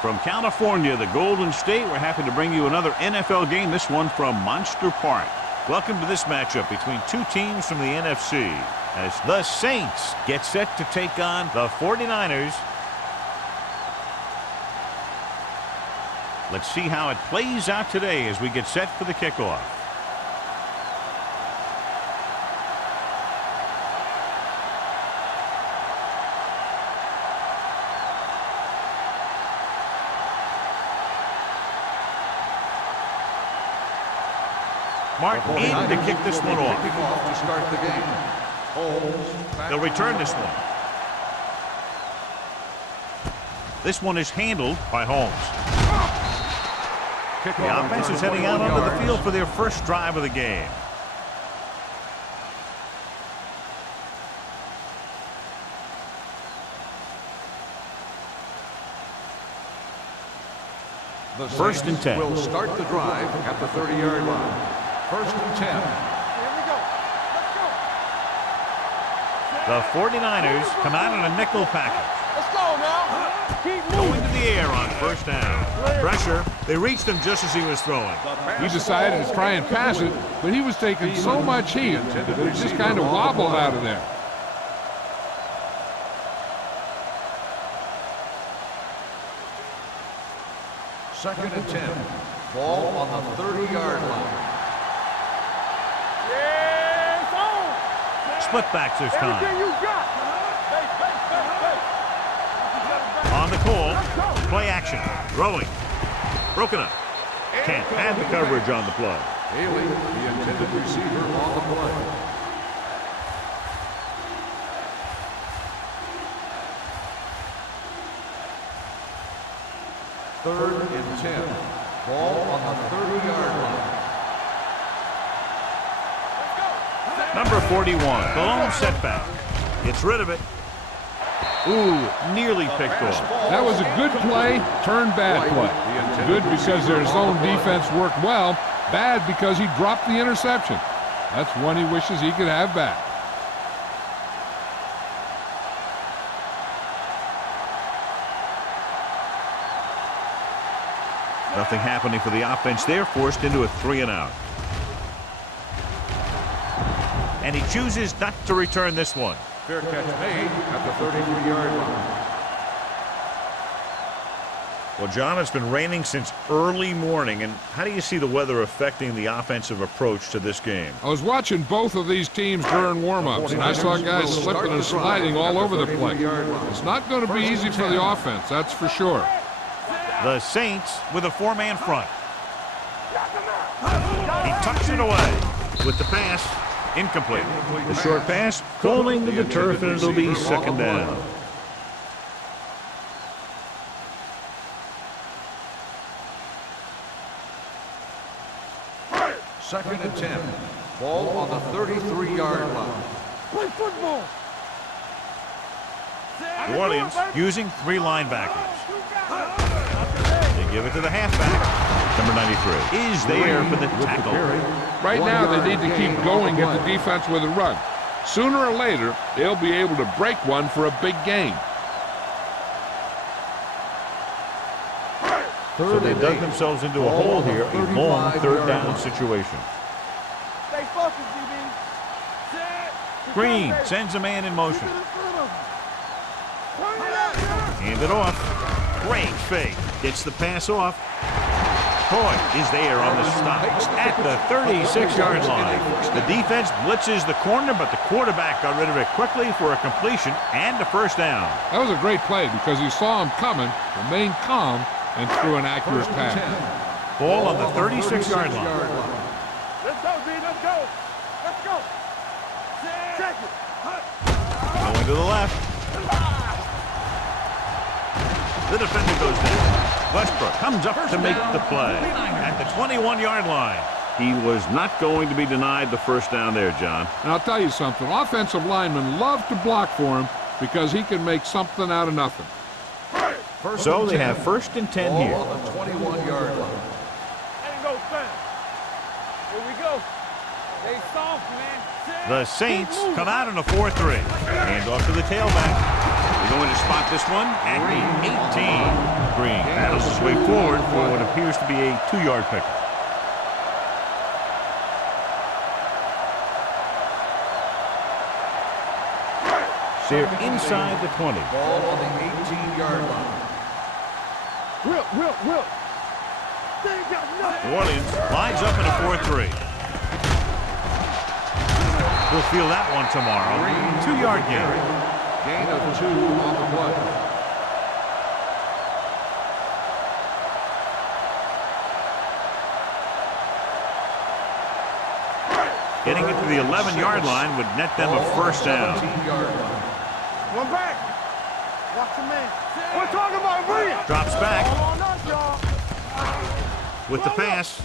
From California, the Golden State, we're happy to bring you another NFL game, this one from Monster Park. Welcome to this matchup between two teams from the NFC as the Saints get set to take on the 49ers. Let's see how it plays out today as we get set for the kickoff. Mark in to kick this one off. To start the game. They'll return this one. This one is handled by Holmes. The offense is heading out onto the field for their first drive of the game. The First and 10. Will start the drive at the 30-yard line. First and 10. Here we go. The Let's go. 49ers come out in a nickel package. Let's go now. Keep Going moving. to the air on first down. Pressure. They reached him just as he was throwing. He decided to try and pass it, but he was taking so much heat that it just kind of wobbled out of there. Second and 10. Ball on the 30-yard line. Yeah, it's on. Split backs this Everything time. you got. Hey. On the call. Play action. Throwing. Broken up. Can't have the coverage on the play. Haley, the intended receiver on the play. Third and 10. Ball on the 30-yard line. Number 41. The lone setback. Gets rid of it. Ooh, nearly picked off. That was a good play, turned bad play. Good because their zone defense worked well, bad because he dropped the interception. That's one he wishes he could have back. Nothing happening for the offense there, forced into a 3-and-out. And he chooses not to return this one. Fair catch made at the 33-yard line. Well, John, it's been raining since early morning, and how do you see the weather affecting the offensive approach to this game? I was watching both of these teams during warm-ups, and I saw guys slipping and sliding all over the place. It's not going to be easy for the offense, that's for sure. The Saints with a 4-man front. He tucks it away with the pass. Incomplete. The short pass falling to the turf, and it'll be second down. Second and 10. Ball on the 33-yard line. Play football. New Orleans using 3 linebackers. They give it to the halfback. Number 93 is there for the tackle. Right now, they need to keep going at the defense with a run. Sooner or later, they'll be able to break one for a big gain. So they dug themselves into a hole here, a long third down situation. Stay focused, DB. Green sends a man in motion. Hand it off. Great fake. Gets the pass off. Coy is there on the stop at the 36-yard line. The defense blitzes the corner, but the quarterback got rid of it quickly for a completion and a first down. That was a great play because he saw him coming, remained calm, and threw an accurate pass. Ball on the 36-yard line. Let's go, D. Let's go. Let's go. Check it. Going to the left. The defender goes down. Westbrook comes up to make the play at the 21-yard line. He was not going to be denied the first down there, John. And I'll tell you something, offensive linemen love to block for him because he can make something out of nothing. So they have first and 10 here. Ball on the 21-yard line. And go fast. Here we go. They soft, man. The Saints come out in a 4-3. Hand off to the tailback. They're going to spot this one at the 18. Green forward for what appears to be a 2-yard pickup. They're inside the 20. Ball on the 18-yard line. Will. They ain't got nothing. New Orleans lines up in a 4-3. We'll feel that one tomorrow. 2-yard gain. Gain of 2 on the play. Getting it to the 11-yard line would net them a first down. 17-yard line. One back. Watch the man. We're talking about Williams. Drops back All on us, y'all. with the pass.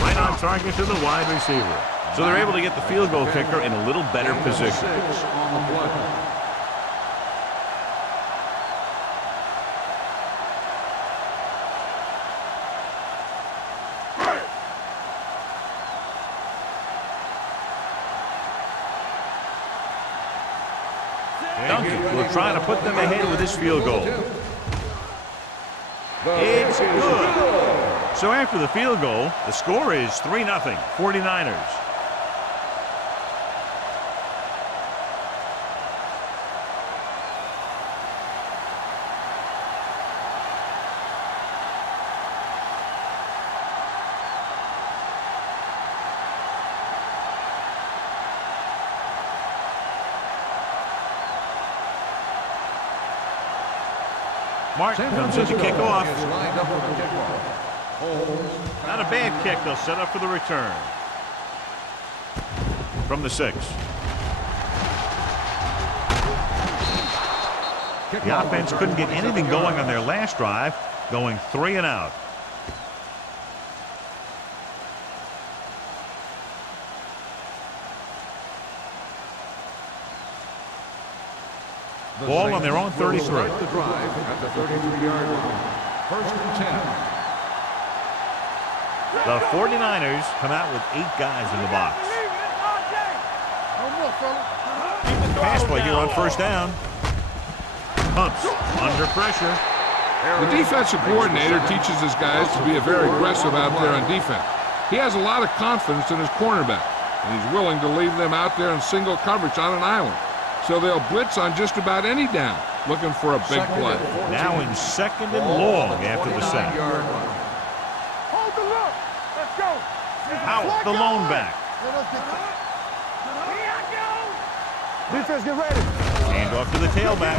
Right on target to the wide receiver. So they're able to get the field goal kicker in a little better position. 6 on the play. Duncan will try to put them ahead with his field goal. It's good. So after the field goal, the score is 3-0, 49ers. Martin comes in to kick off. Is lined up for the kickoff. Holmes. Not a bad kick. They'll set up for the return. From the 6. The offense couldn't get anything going on their last drive, going 3 and out. Ball on their own 33. Start the drive at the 33-yard line. 1st and 10. The 49ers come out with 8 guys in the box. Pass play here on 1st down. Pumps under pressure. The defensive coordinator teaches his guys to be very aggressive out there on defense. He has a lot of confidence in his cornerback, and he's willing to leave them out there in single coverage on an island. So they'll blitz on just about any down, looking for a big play. Now in 2nd and long after the sack. Hold the look. Let's go. Out the lone back. Defense, get ready. Hand off to the tailback.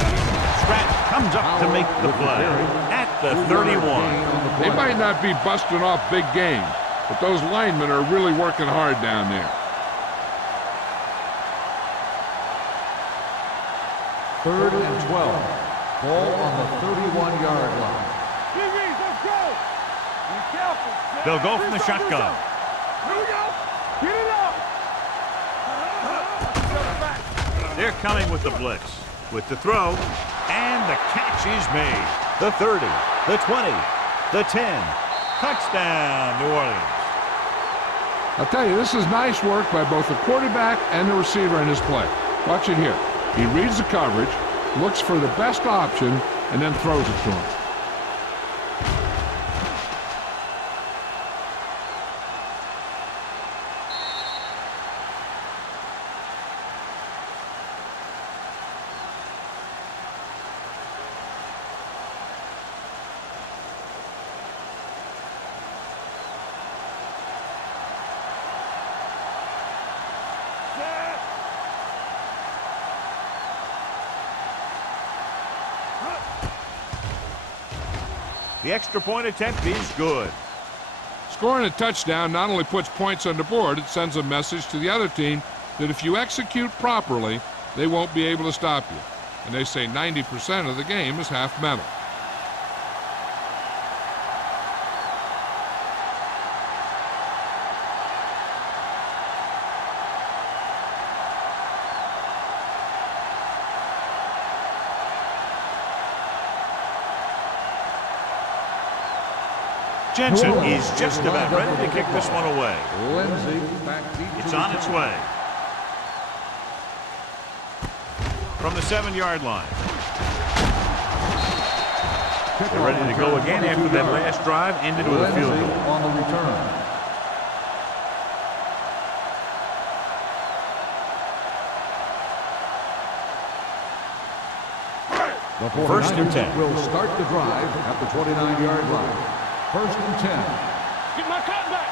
Stratton comes up to make the play at the 31. They might not be busting off big games, but those linemen are really working hard down there. 3rd and 12. Ball on the 31-yard line. Let's go. Be careful. They'll go from the shotgun. Here we go. Get it up. They're coming with the blitz. With the throw, and the catch is made. The 30, the 20, the 10. Touchdown, New Orleans. I'll tell you, this is nice work by both the quarterback and the receiver in his play. Watch it here. He reads the coverage, looks for the best option, and then throws it to him. The extra point attempt is good. Scoring a touchdown not only puts points on the board, it sends a message to the other team that if you execute properly, they won't be able to stop you. And they say 90% of the game is half mental. Jensen is just about ready to kick this one away. Lindsay back deep. It's on its way. From the 7-yard line. They're ready to go again after that last drive ended with a field goal. On the return. The 1st and 10. Will start the drive at the 29-yard line. 1st and 10. Get my cut back.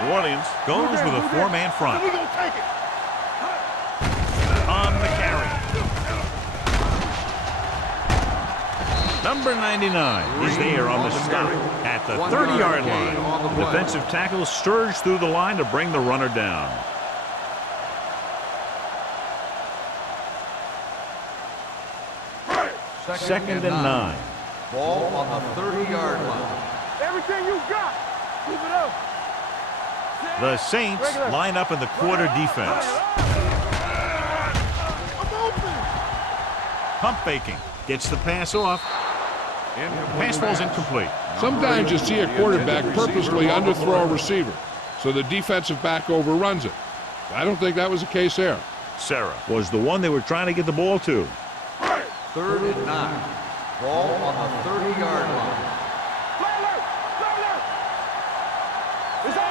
New Orleans goes with a 4-man front. We're going to take it. On the carry. Number 99 is there on the stop at the 30-yard line. The defensive tackle surged through the line to bring the runner down. Second and 9. Ball on the 30-yard line. Everything you got. Keep it up. The Saints line up in the quarter defense. I'm open. Pump faking. Gets the pass off. Pass falls incomplete. Sometimes you see a quarterback purposely underthrow a receiver, so the defensive back overruns it. I don't think that was the case there. Sarah was the one they were trying to get the ball to. 3rd and 9. Ball on the 30-yard line.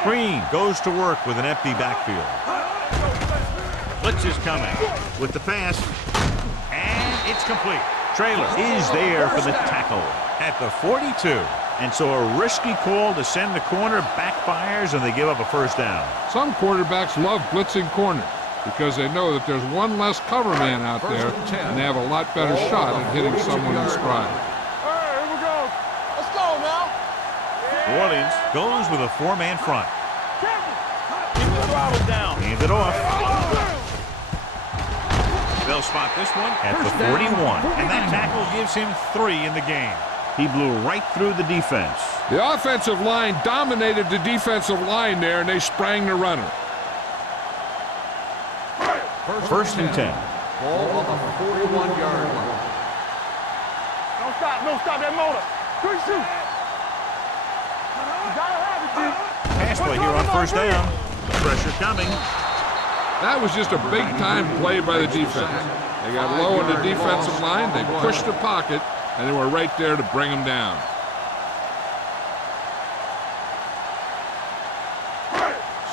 Green goes to work with an empty backfield. Blitz is coming with the pass, and it's complete. Traylor is there for the tackle at the 42. And so a risky call to send the corner backfires, and they give up a 1st down. Some quarterbacks love blitzing corners because they know that there's one less cover man out there, and they have a lot better shot at hitting someone in stride. All right, here we go. Let's go now. New Orleans goes with a 4-man front. Keep the throttle down. Hand it off. They'll spot this one at the 41, and that tackle gives him 3 in the game. He blew right through the defense. The offensive line dominated the defensive line there, and they sprang the runner. 1st and 10. Ball on the 41-yard line. Don't stop that motor. Quick shoot. You gotta have it, dude. Pass play here on 1st down. Pressure coming. That was just a big-time play by the defense. They got low on the defensive line, they pushed the pocket, and they were right there to bring them down.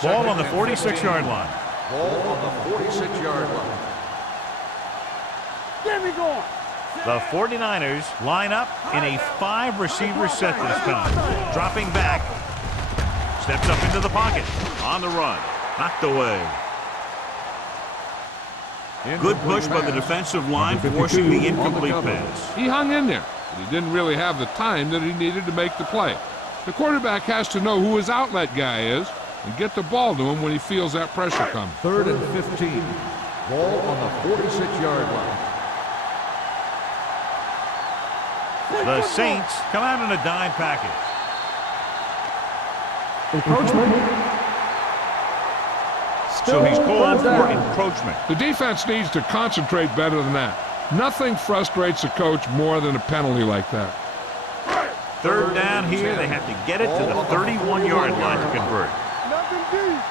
Ball on the 46-yard line. Ball on the 46-yard line. Get me going. The 49ers line up in a 5-receiver set this time. Dropping back. Steps up into the pocket. On the run. Knocked away. Good push by the defensive line, forcing the incomplete pass. He hung in there, but he didn't really have the time that he needed to make the play. The quarterback has to know who his outlet guy is and get the ball to him when he feels that pressure coming. 3rd and 15. Ball on the 46-yard line. The Saints come out in a dime package. So he's called for encroachment. The defense needs to concentrate better than that. Nothing frustrates a coach more than a penalty like that. 3rd down here. They have to get it to the 31-yard line to convert. Nothing deep.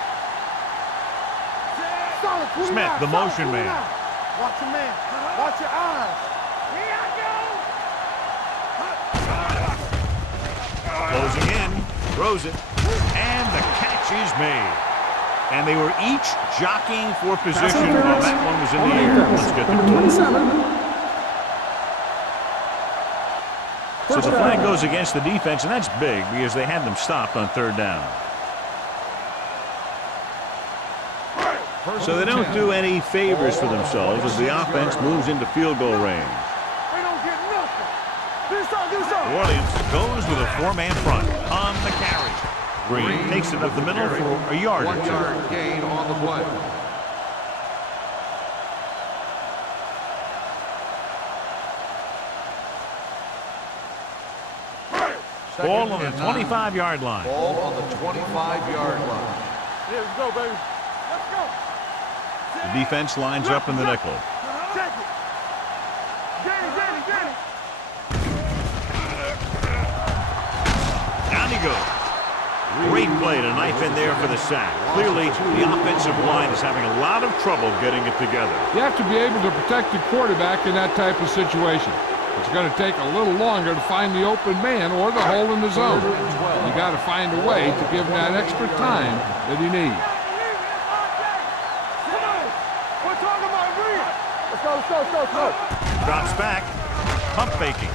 Solid, Smith, the motion man. Watch your man. Watch your eyes. Here I go. Closing in. Throws it. And the catch is made. And they were each jockeying for position while that one was in the air. Let's get the 27. So the flag goes against the defense, and that's big because they had them stopped on 3rd down. So they don't do any favors for themselves as the offense moves into field goal range. They don't get nothing. Do something. New Orleans goes with a 4-man front on the carry. Green takes it up the middle for a yard or 1 2. yard gain on the play. Ball on the 25-yard line. Ball on the 25-yard line. Here we go, baby. Let's go. The defense lines up in the nickel. Take it. Get it. Down he goes. Great play to knife in there for the sack. Clearly, the offensive line is having a lot of trouble getting it together. You have to be able to protect the quarterback in that type of situation. It's going to take a little longer to find the open man or the hole in the zone. You got to find a way to give him that extra time that he needs. Drops back. Pump faking.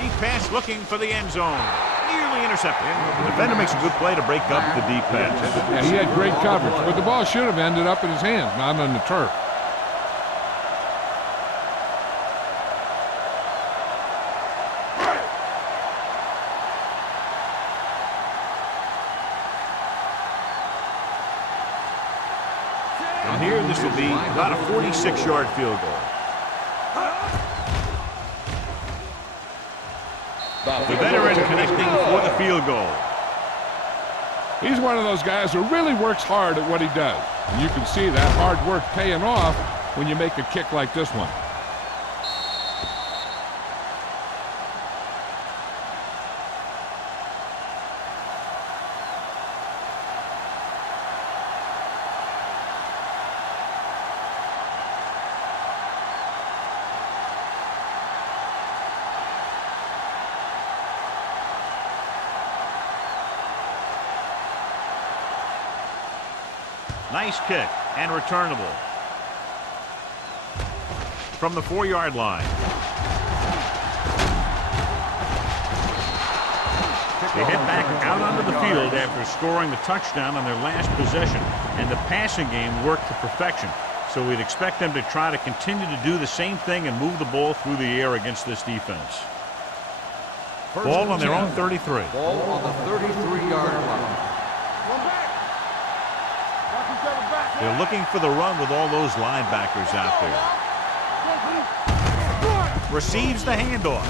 Deep pass looking for the end zone. Nearly intercepted. The defender makes a good play to break up the deep pass. Yeah, he had great coverage, but the ball should have ended up in his hands, not on the turf. And here, this will be about a 46-yard field goal. The veteran connecting for the field goal. He's one of those guys who really works hard at what he does. And you can see that hard work paying off when you make a kick like this one. Nice kick and returnable. From the 4-yard line. They head back out onto the field after scoring the touchdown on their last possession, and the passing game worked to perfection. So we'd expect them to try to continue to do the same thing and move the ball through the air against this defense. Ball on their own 33. Ball on the 33-yard line. They're looking for the run with all those linebackers out there. Receives the handoff.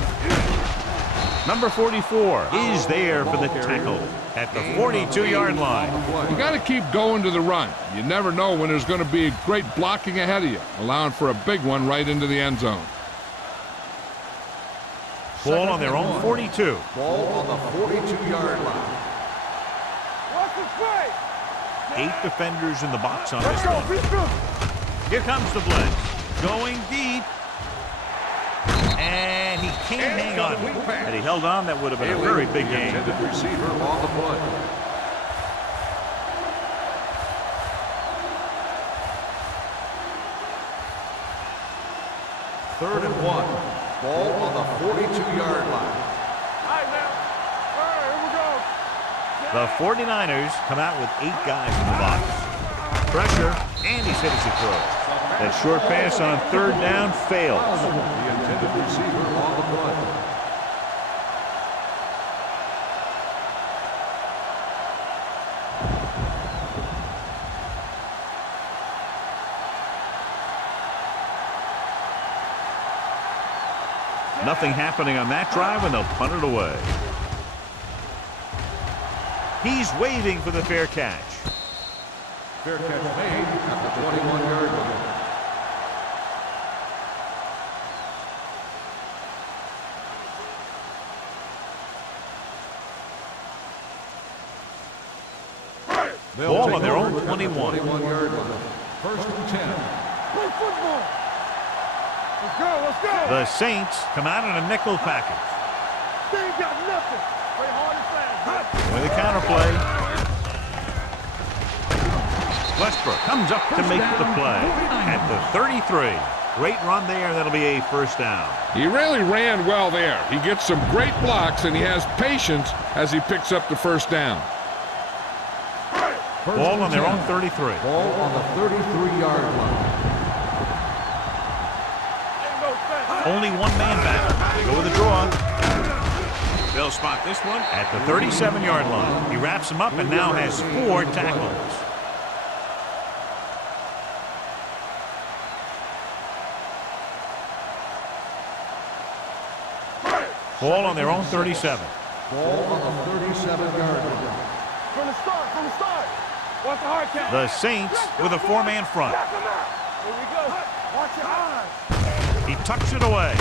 Number 44 is there for the tackle at the 42-yard line. You got to keep going to the run. You never know when there's going to be great blocking ahead of you, allowing for a big one right into the end zone. Ball on their own 42. Ball on the 42-yard line. 8 defenders in the box on this one. Here comes the blitz. Going deep. And he can't hang on. Had he held on, that would have been a very big game. Receiver on the play. Third and 1. Ball on the 42-yard line. The 49ers come out with 8 guys in the box. Pressure, and he's hit as he throws. That short pass on 3rd down fails. The intended receiver on the play. Nothing happening on that drive, and they'll punt it away. He's waving for the fair catch. Fair catch made at the 21-yard line. Ball on their own 21. 21-yard line. First and 10. Play football. Let's go, let's go. The Saints come out in a nickel package. They ain't got nothing. Play hard and fast. With a counterplay. Westbrook comes up to make the play at the 33. Great run there. That'll be a first down. He really ran well there. He gets some great blocks, and he has patience as he picks up the first down. Ball on their own 33. Ball on the 33-yard line. Only one man back. They go with a draw. They'll spot this one at the 37-yard line. He wraps him up and now has 4 tackles. Ball on their own 37. Ball on the 37-yard line. From the start. Watch the hard catch. The Saints with a 4-man front. Here we go. Watch your eyes. He tucks it away.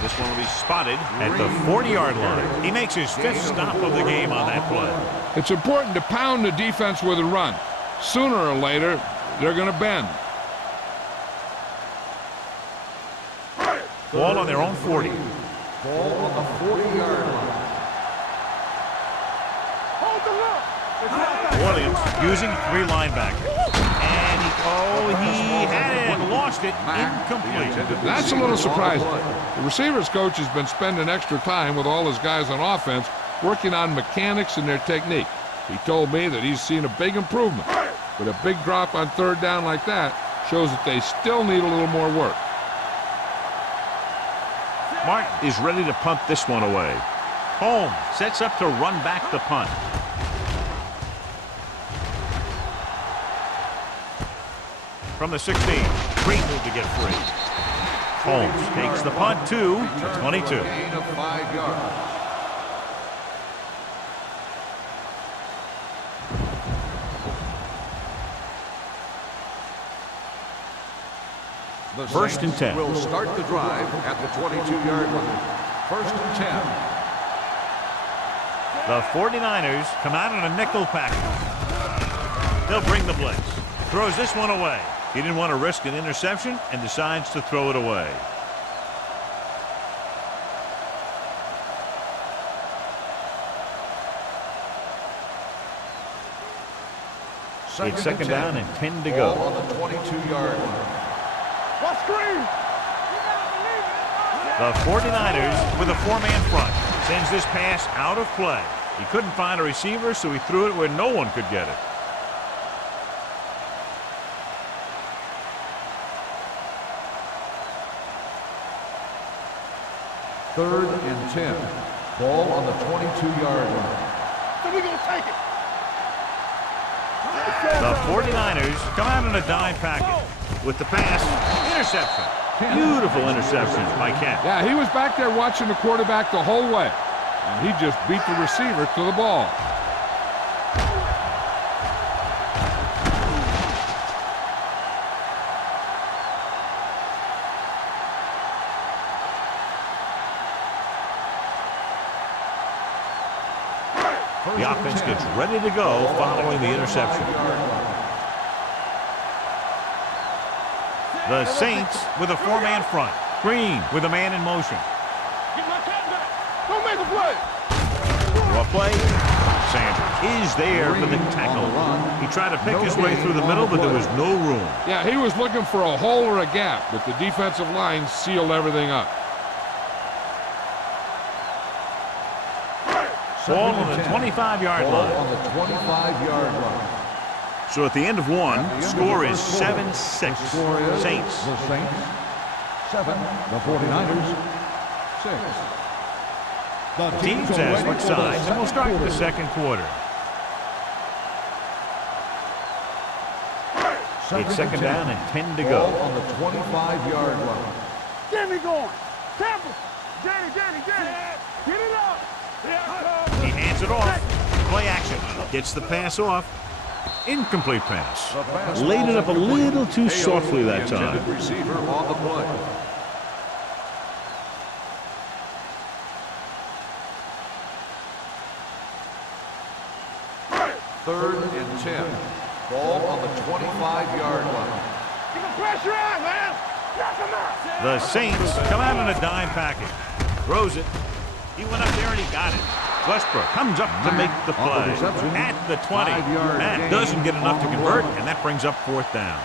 This one will be spotted at the 40-yard line. He makes his 5th stop of the game on that play. It's important to pound the defense with a run. Sooner or later, they're going to bend. Ball on their own 40. Ball on the 40-yard line. Hold the look. Williams using 3 linebackers. And he had it and lost it. Incomplete. That's a little surprising. The receivers coach has been spending extra time with all his guys on offense working on mechanics and their technique. He told me that he's seen a big improvement. But a big drop on 3rd down like that shows that they still need a little more work. Martin is ready to punt this one away. Holmes sets up to run back the punt. From the 16, great move to get free. Holmes takes the punt to the 22. Gain of 5 yards. The 1st and Saints 10. will start the drive at the 22-yard line. 1st and 10. The 49ers come out in a nickel package. They'll bring the blitz. Throws this one away. He didn't want to risk an interception and decides to throw it away. It's 2nd down and 10 to go. Ball on the 22-yard line. What screen? The 49ers with a 4-man front. Sends this pass out of play. He couldn't find a receiver, so he threw it where no one could get it. Third and 10. Ball on the 22-yard line. So we gonna take it. The 49ers come out in a dime package. With the pass, interception. Beautiful interception by Kent. Yeah, he was back there watching the quarterback the whole way. And he just beat the receiver to the ball. The offense gets ready to go following the interception. The Saints with a 4-man front. Green with a man in motion. Get my cat back. Don't make a play. For a play, Sanders is there for the tackle. He tried to pick his way through the middle, but there was no room. Yeah, he was looking for a hole or a gap, but the defensive line sealed everything up. Ball on the 25-yard Ball line. on the 25-yard line. So at the end of one, score is 7-6. Score is Saints. the Saints 7, the 49ers 6. The Teams are as ready switch for the sides, and we'll start second the second quarter. It's 2nd down and 10 to Ball go. on the 25-yard line. Get me going. Temple. Jenny. Get it up. He hands it off. Play action. Gets the pass off. Incomplete pass. The pass Laid it up a falls incomplete. little too KO, softly that the intended time. receiver on the play. Third and 10. Ball on the 25-yard line. Keep the pressure on, man. Knock him out. The Saints come out in a dime package. Throws it. He went up there and he got it. Westbrook comes up to make the play. At the 20. That doesn't get enough to convert, and that brings up 4th down.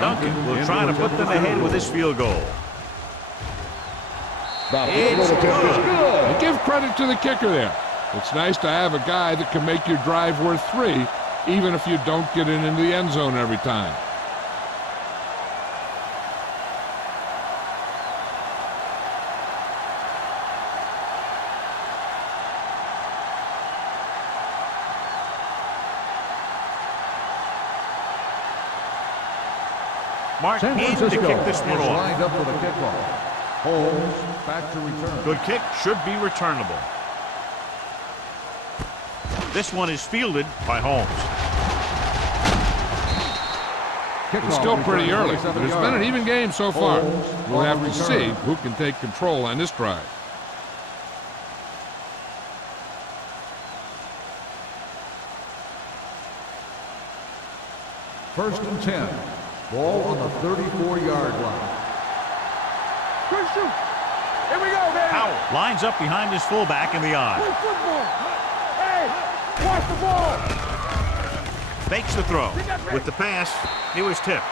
Duncan will try to put them ahead with his field goal. It's good. And give credit to the kicker there. It's nice to have a guy that can make your drive worth 3, even if you don't get it into the end zone every time. Martin in to kick this one is off. lined up for the kickoff. Holmes back to return. Good kick, should be returnable. This one is fielded by Holmes. It's still pretty early, but it's been an even game so far. We'll have to see who can take control on this drive. First and 10. Ball on the 34-yard line. Good shoot. Here we go, baby. Howell lines up behind his fullback in the eye. Play football. Hey, watch the ball. Fakes the throw. With the pass, it was tipped.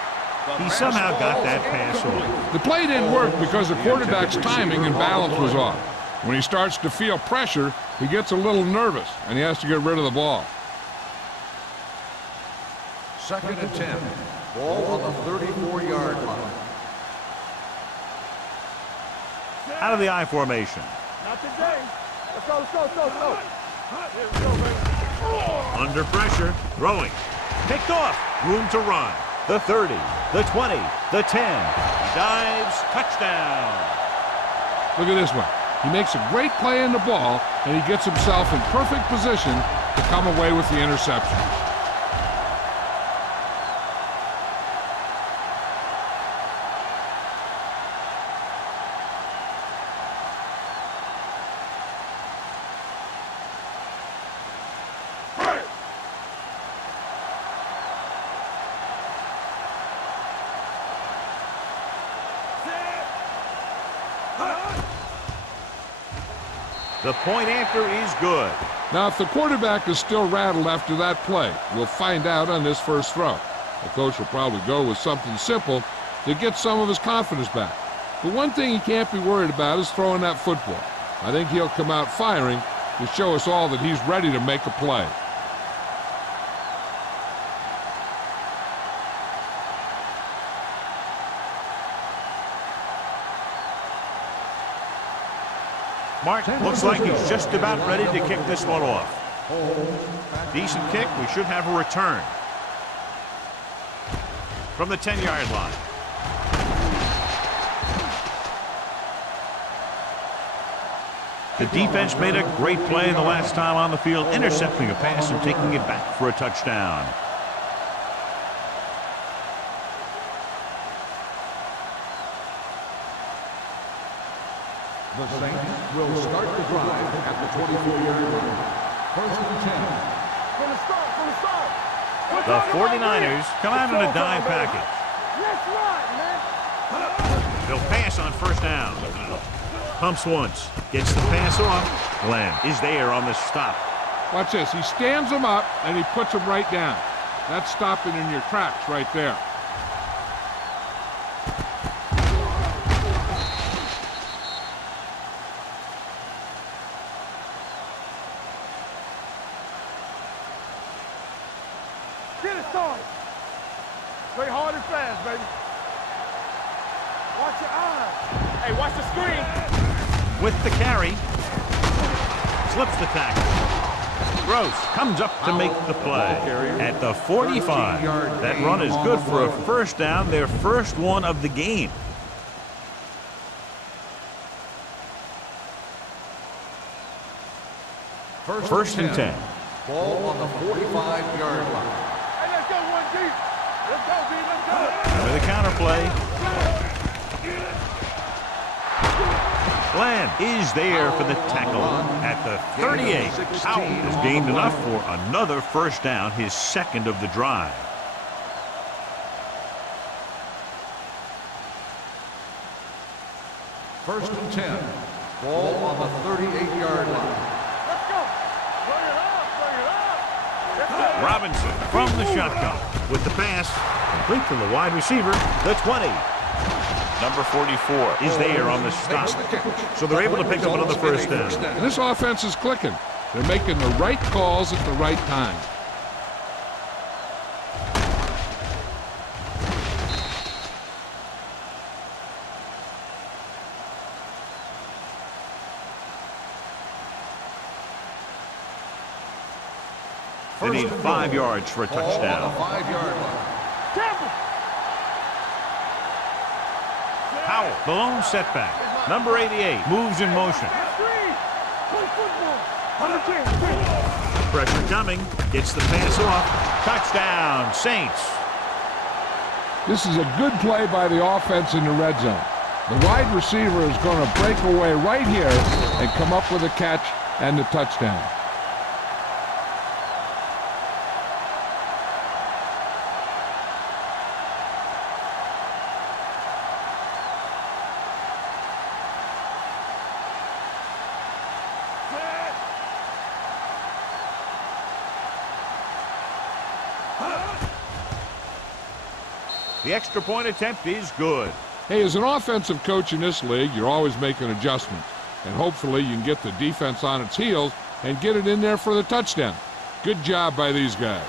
He somehow got that pass off. The play didn't work because the quarterback's timing and balance was off. When he starts to feel pressure, he gets a little nervous, and he has to get rid of the ball. Second and 10. Ball on the 34-yard line. Out of the I formation. Not today. Let's go, let's go, let's go, let's go. Here we go, baby. Under pressure, throwing. Picked off. Room to run. The 30, the 20, the 10. Dives, touchdown. Look at this one. He makes a great play in the ball, and he gets himself in perfect position to come away with the interception. The point after is good. Now, if the quarterback is still rattled after that play, we'll find out on this first throw. The coach will probably go with something simple to get some of his confidence back. But one thing he can't be worried about is throwing that football. I think he'll come out firing to show us all that he's ready to make a play. Martin looks like he's just about ready to kick this one off. Decent kick. We should have a return. From the 10-yard line. The defense made a great play the last time on the field, intercepting a pass and taking it back for a touchdown. The Saints will start the drive at the 24-yard line. First and 10. From the start, from the start. The 49ers come out in a dime package. Let's run, man. They'll pass on first down. Pumps once, gets the pass off. Glenn is there on the stop. Watch this. He stands him up, and he puts him right down. That's stopping in your tracks right there. Get it started. Play hard and fast, baby. Watch your eyes. Hey, watch the screen. With the carry. Slips the tackle. Gross comes up to make the play. At the 45. That run is good for a first down, their first one of the game. First and 10. Ball on the 45-yard line. Hey, let's go, 1 deep. Let's go, B, let's go. With a counter play. Glenn is there for the tackle at the 38. Howell has gained enough for another first down, his second of the drive. First and 10. Ball on the 38-yard line. Let's go. Bring it up, bring it up. Let's go. Robinson from the shotgun with the pass, complete to the wide receiver, the 20. Number 44 is there on the stop. So they're able to pick up another first down. And this offense is clicking. They're making the right calls at the right time. They need 5 yards for a touchdown. 5-yard line. Temple. Howell, the lone setback. Number 88 moves in motion. Screen. Play football. On the 10. Pressure coming. Gets the pass off. Touchdown, Saints. This is a good play by the offense in the red zone. The wide receiver is going to break away right here and come up with a catch and the touchdown. The extra point attempt is good. Hey, as an offensive coach in this league, you're always making adjustments. And hopefully you can get the defense on its heels and get it in there for the touchdown. Good job by these guys.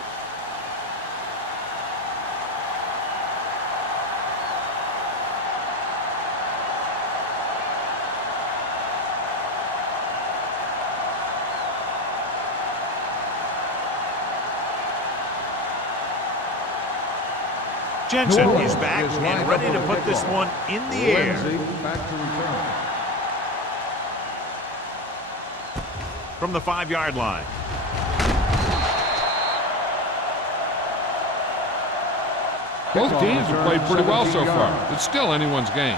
Jensen is back and ready to put this one in the air. Back to return. From the 5-yard line. Both teams have played pretty well so far. It's still anyone's game.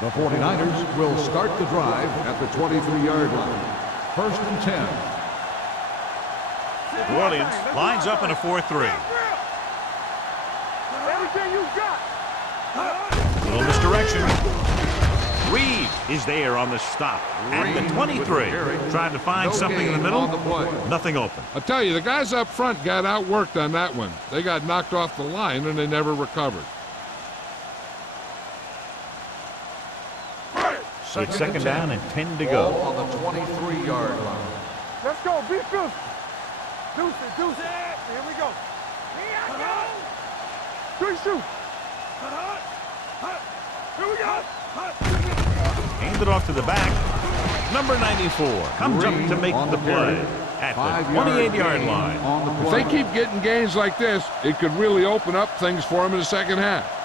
The 49ers will start the drive at the 23-yard line. 1st and 10. New Orleans lines up in a 4-3. Everything you got. Little misdirection. Reed is there on the stop at the 23. Trying to find something in the middle. Nothing open. I'll tell you, the guys up front got outworked on that one. They got knocked off the line and they never recovered. It's 2nd down and 10 to Ball go. on the 23-yard line. Let's go. Be fierce. Deuce it. Deuce it. Here we go. Here I go. 3 shoot. Here we go. Hand it off to the back. Number 94 comes up to make the play at the 28-yard line. If they keep getting gains like this, it could really open up things for them in the second half.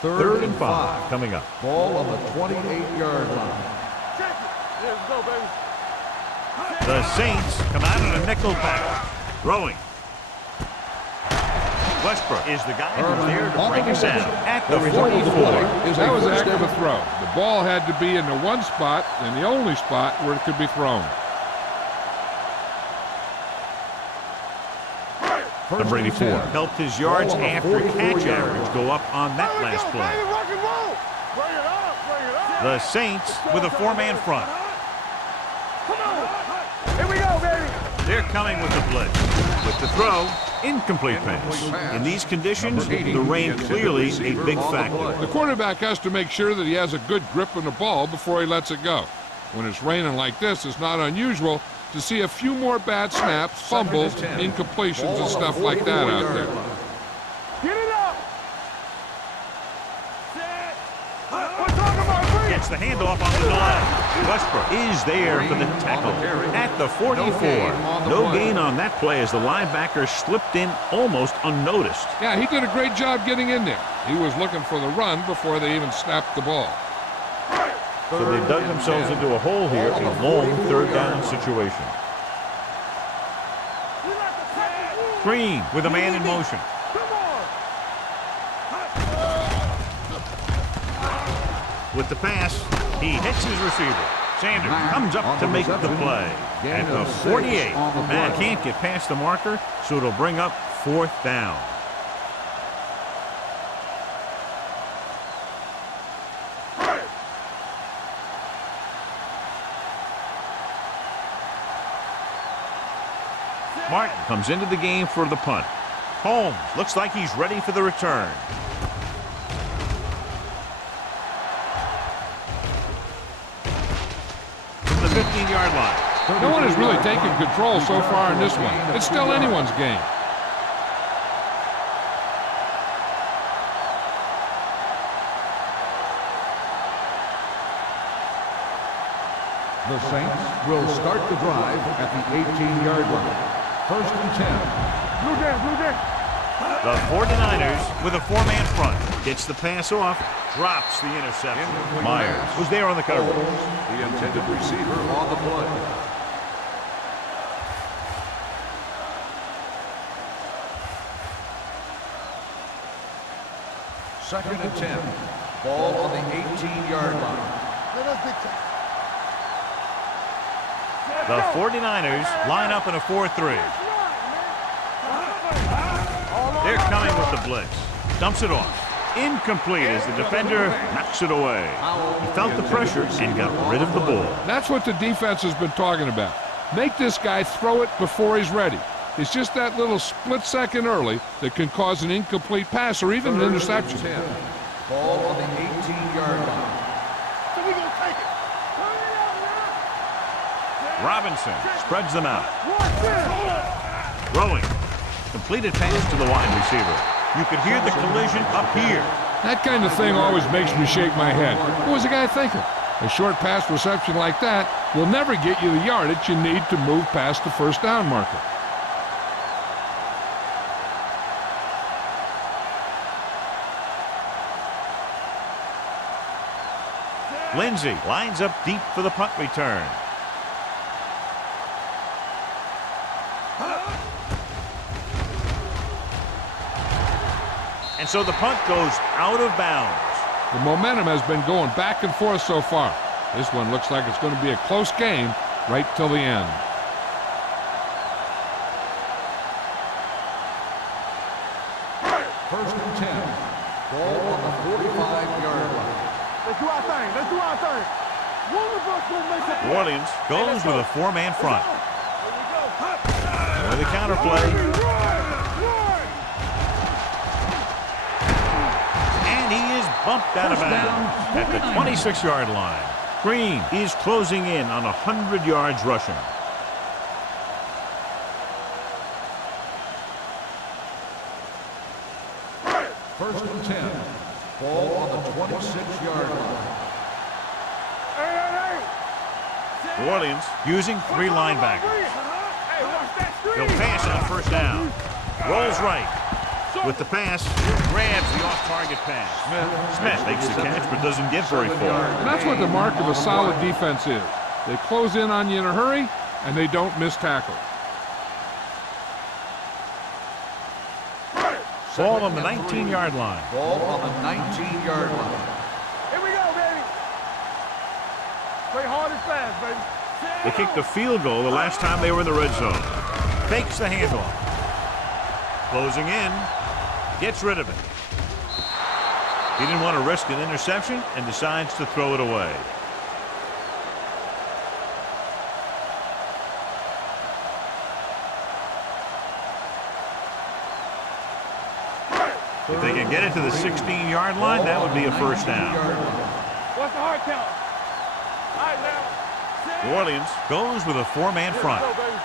3rd and 5 coming up. Ball on the 28-yard line. Check it. Let's go, baby. The Saints come out in a nickel pack. Throwing. Westbrook is the guy who's there to bring us out at the 44. That was a heck of a throw. The ball had to be in the one spot and the only spot where it could be thrown. Number 84 helped his yards after catch average go up on that last play. Rock and roll. Bring it up. Bring it up. The Saints with a 4-man front. Come on. Here we go, baby. They're coming with the blitz. With the throw, incomplete pass. In these conditions, the rain clearly a big factor. The quarterback has to make sure that he has a good grip on the ball before he lets it go. When it's raining like this, it's not unusual to see a few more bad snaps, fumbles, incompletions, and stuff like that out there. Get it up. Set. We're talking about Gets the handoff on the left. Westbrook is there for the tackle at the 44. No gain on that play as the linebacker slipped in almost unnoticed. Yeah, he did a great job getting in there. He was looking for the run before they even snapped the ball. So they dug themselves into a hole here, a long 3rd down situation. Green with a man in motion. With the pass, he hits his receiver. Sanders comes up to make the play at the 48. Man can't get past the marker, so it'll bring up 4th down. Martin comes into the game for the punt. Holmes looks like he's ready for the return. From the 15-yard line. No one has really taken control so far in this one. It's still anyone's game. The Saints will start the drive at the 18-yard line. 1st and 10. Blue Jay, Blue Jay. The 49ers with a 4-man front. Gets the pass off, drops the interception. Myers was there on the coverage. The intended receiver on the play. Second and 10. Ball on the 18-yard line. The 49ers line up in a 4-3. They're coming with the blitz. Dumps it off. incomplete as the defender knocks it away. He felt the pressure and got rid of the ball. That's what the defense has been talking about. Make this guy throw it before he's ready. It's just that little split second early that can cause an incomplete pass or even an interception. Ball on the 18-yard line. So we gonna take it. Robinson spreads them out. Watch this. Throwing. Completed pass to the wide receiver. You could hear the collision up here. That kind of thing always makes me shake my head. What was the guy thinking? A short pass reception like that will never get you the yardage you need to move past the first down marker. Lindsey lines up deep for the punt return. And so the punt goes out of bounds. The momentum has been going back and forth so far. This one looks like it's going to be a close game right till the end. First and 10. Ball on the 45-yard line. Let's do our thing. Let's do our thing. One of us gonna make it. New Orleans goes with a four-man front. Here we go. With a counterplay. And he is bumped out of bounds at the 26-yard line. Green is closing in on 100 yards rushing. First and 10. Ball on the 26-yard line. Hey. New Orleans using three linebackers. Hey, watch that screen. He'll pass on first down. Rolls right. With the pass, grabs the off-target pass. Smith makes the catch but doesn't get very far. And that's what the mark of a solid defense is. They close in on you in a hurry, and they don't miss tackles. Ball on the 19-yard line. Ball on the 19-yard line. Here we go, baby. Play hard and fast, baby. They kicked a field goal the last time they were in the red zone. Fakes the handoff. Closing in. Gets rid of it. He didn't want to risk an interception and decides to throw it away. If they can get it to the 16-yard line, that would be a first down. What's the hard count? All right, now. New Orleans goes with a four-man front. Go, baby.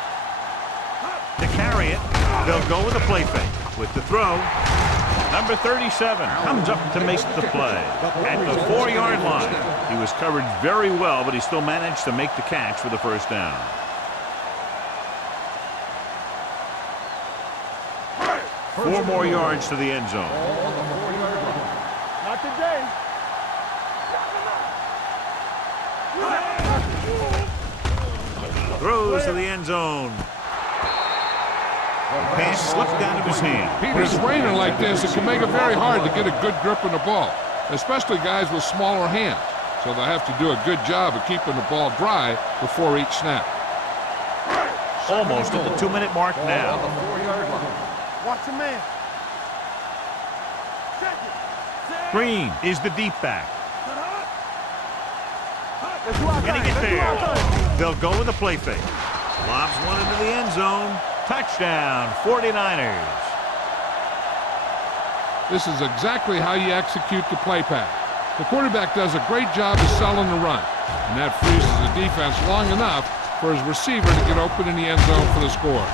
To carry it, they'll go with a play fake. With the throw, number 37 comes up to make the play. At the 4-yard line, he was covered very well, but he still managed to make the catch for the first down. Four more yards to the end zone. Not today. Throws to the end zone. Pass slipped out of his hand. When it's raining like this, it can make it very hard to get a good grip on the ball, especially guys with smaller hands. So they'll have to do a good job of keeping the ball dry before each snap. Almost at the 2-minute mark now. Watch the man. Green is the deep back. Let's do our thing. Can he get Let's do our there? thing. They'll go with a play fake. Lobs one into the end zone. Touchdown, 49ers. This is exactly how you execute the play pass. The quarterback does a great job of selling the run, and that freezes the defense long enough for his receiver to get open in the end zone for the score.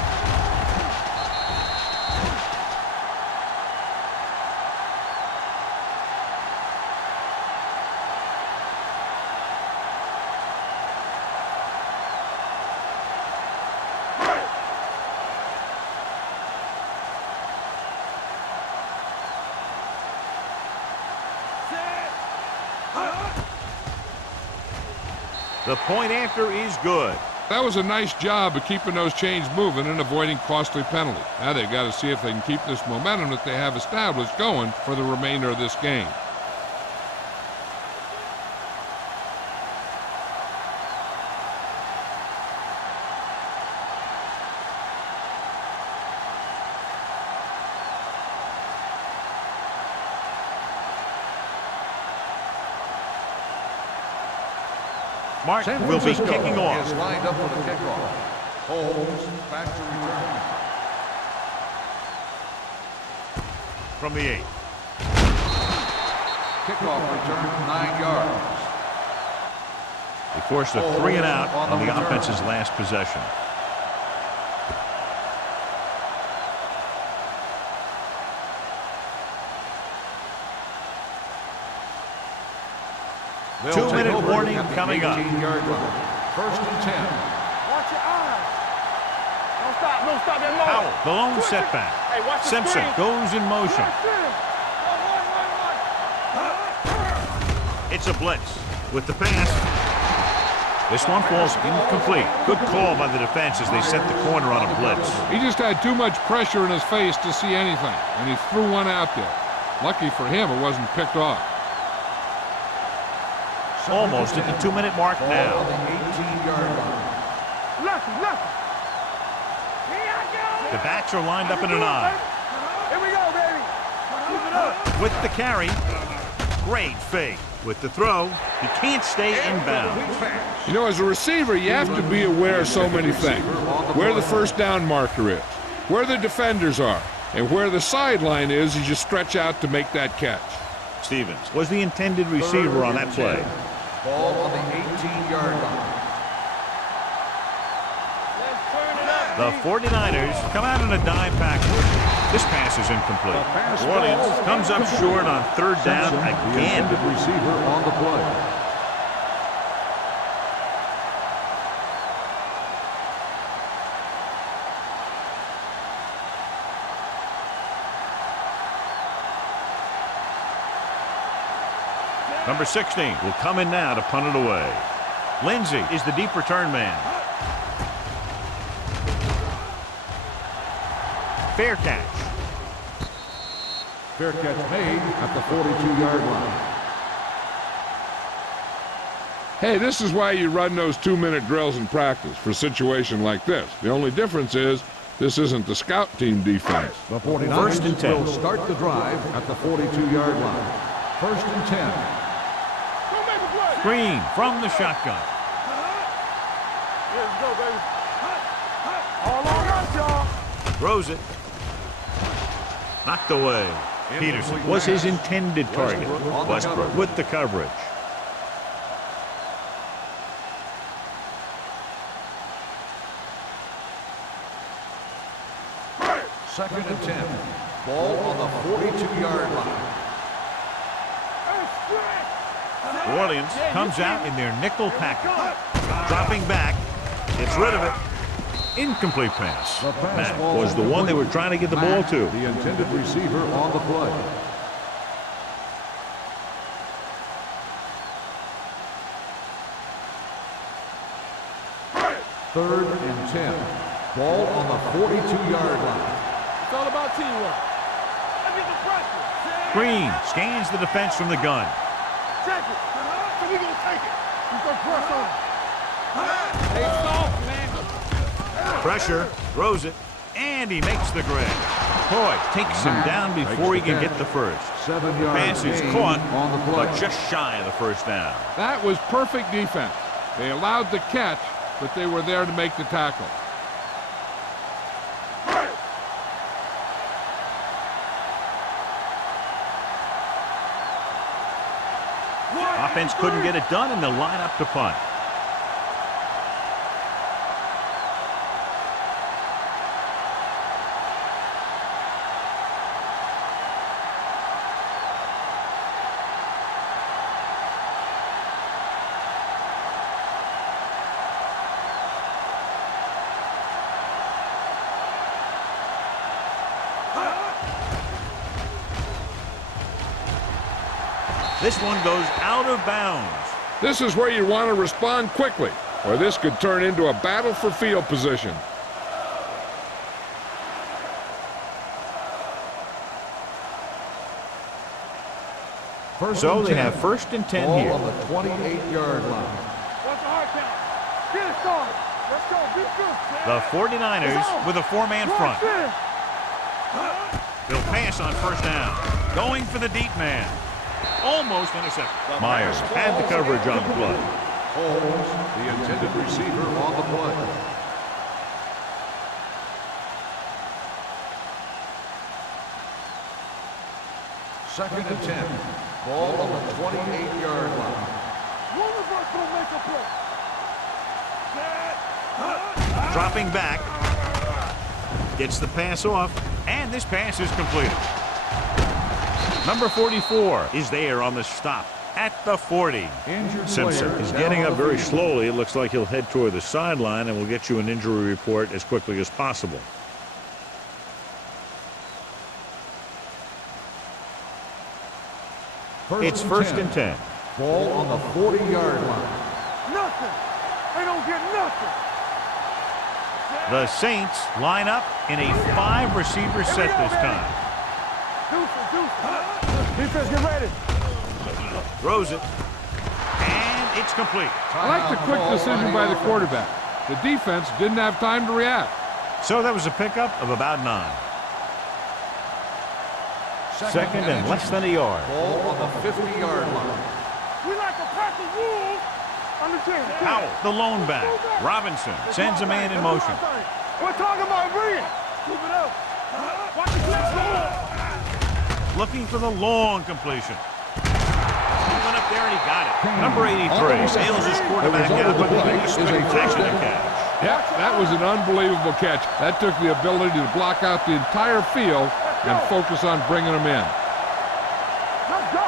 The point after is good. That was a nice job of keeping those chains moving and avoiding costly penalties. Now they've got to see if they can keep this momentum that they have established going for the remainder of this game. Martin San will be Francisco kicking off. is lined up for the kickoff. Holmes back to return. From the 8. Kickoff return 9 yards. They forced a 3 and out on the offense's last possession. They'll 2-minute take over warning at the coming up. 18-yard line. First and 10. Watch your eyes. Don't stop. Don't stop that low. Powell, the lone Switch it. setback. Hey, watch the Simpson screen. goes in motion. Watch it. Run. It's a blitz with the pass. This one falls incomplete. Good call by the defense as they set the corner on a blitz. He just had too much pressure in his face to see anything, and he threw one out there. Lucky for him, it wasn't picked off. Almost at the 2-minute mark Ball now. on the 18-yard line. Lucky. Here I go. The backs are lined up in an eye. Here we go, baby. Move it up. With the carry, great fake. With the throw, he can't stay inbound. You know, as a receiver, you have to be aware of so many things. Where the first down marker is, where the defenders are, and where the sideline is as you stretch out to make that catch. Stevens was the intended receiver on that play. Ball on the 18-yard line. Let's turn it up. The 49ers come out in a dime package. This pass is incomplete. New Orleans comes up short on 3rd down again. The intended receiver on the play. Number 16 will come in now to punt it away. Lindsey is the deep return man. Fair catch. Fair catch made at the 42-yard line. Hey, this is why you run those 2-minute drills in practice for a situation like this. The only difference is this isn't the scout team defense. The 49ers First and 10. will start the drive at the 42-yard line. First and 10. Go make a play. Green from the shotgun. Let's go, baby. All on us, y'all. Throws it. Knocked away. Peterson was his intended target. Westbrook with the coverage. Second and 10. Ball on the 42-yard line. New Orleans comes out in their nickel package. Dropping back. Gets rid of it. Incomplete pass. That was the one they were trying to get the ball to. The intended receiver on the play. Third and 10. Ball on the 42-yard line. It's all about teamwork. I get the pressure. Green scans the defense from the gun. Check it. So we gonna take it. We gonna press on it. Hey, soft, man. Pressure, throws it, and he makes the grab. Hoy takes him down before he can get the first. 7-yard Pass is gain caught, on the play. but just shy of the first down. That was perfect defense. They allowed the catch, but they were there to make the tackle. Offense couldn't get it done, and they'll line up to punt. This one goes out of bounds. This is where you want to respond quickly, or this could turn into a battle for field position. So they have first and 10 Ball here. on the 28-yard line. What's the hard count? Get it started. Let's go. Be good. The 49ers with a 4-man front. They'll pass on first down. Going for the deep man. Almost intercepted. Myers had the coverage on the play. Holds the intended receiver on the play. Second and 10. Ball on the 28-yard line. One of us will make a play. Dropping back. Gets the pass off, and this pass is completed. Number 44 is there on the stop at the 40. Simpson is getting up very slowly. It looks like he'll head toward the sideline, and we'll get you an injury report as quickly as possible. It's first and 10. Ball on the 40-yard line. Nothing. They don't get nothing. The Saints line up in a 5-receiver set this time. Defense, get ready. Throws it, and it's complete. I like the quick decision by the quarterback. The defense didn't have time to react. So that was a pickup of about 9. Second and less than a yard. Ball on the 50-yard line. We like a pack of wolves on the team. Powell, the lone back. Robinson sends a man in motion. We're talking about bringing. Move it up. Watch the flex roll. Looking for the long completion. He went up there and he got it. Number 83 sails his quarterback out with a spectacular catch. Yeah, that was an unbelievable catch. That took the ability to block out the entire field and focus on bringing them in. Let's go.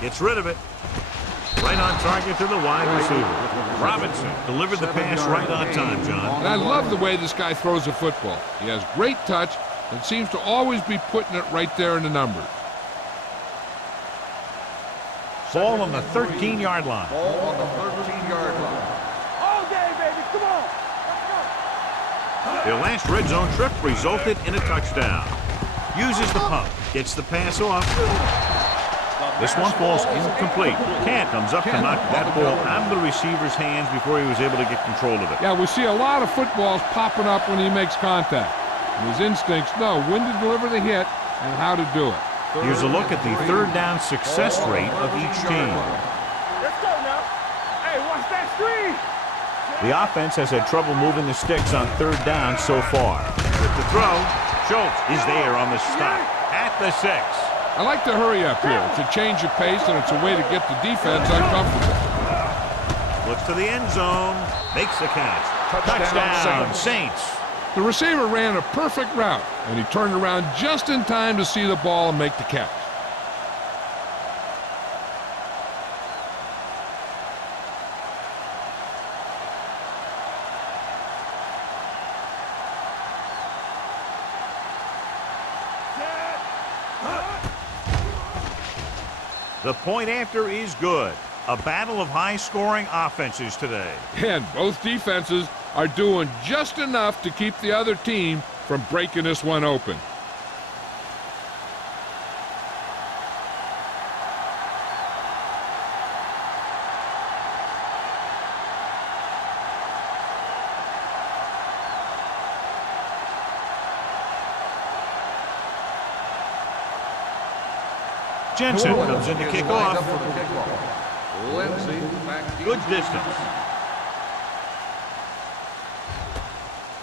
Gets rid of it. Right on target to the wide receiver. Robinson delivered the pass right on time, John. And I love the way this guy throws a football. He has great touch and seems to always be putting it right there in the numbers. Ball on the 13-yard line. Ball on the 13-yard line. All day, baby. Come on. Let's go. Their last red zone trip resulted in a touchdown. Uses the pump. Gets the pass off. This one falls incomplete. Kent comes up to knock that ball out of the receiver's hands before he was able to get control of it. Yeah, we see a lot of footballs popping up when he makes contact. And his instincts know when to deliver the hit and how to do it. Here's a look at the third down success rate of each team. Let's go now. Hey, watch that screen. The offense has had trouble moving the sticks on third down so far. With the throw, Schultz is there on the stop at the 6. I like to hurry up here. It's a change of pace, and it's a way to get the defense uncomfortable. Looks to the end zone. Makes the catch. Touchdown, Saints. The receiver ran a perfect route, and he turned around just in time to see the ball and make the catch. The point after is good. A battle of high-scoring offenses today. And both defenses are doing just enough to keep the other team from breaking this one open. Jensen comes in to kick off. Good distance.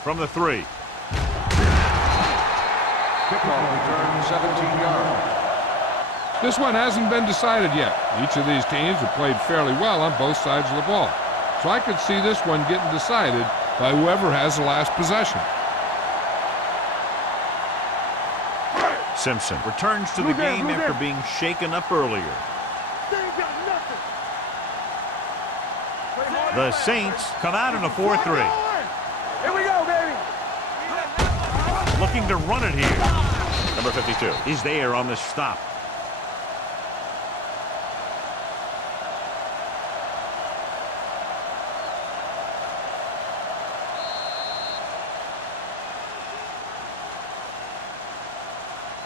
From the 3. Kickoff return 17 yards. This one hasn't been decided yet. Each of these teams have played fairly well on both sides of the ball. So I could see this one getting decided by whoever has the last possession. Simpson returns to the game after being shaken up earlier. They ain't got nothing. The Saints come out in a 4-3. Here we go, baby. Looking to run it here. Number 52 is there on the stop.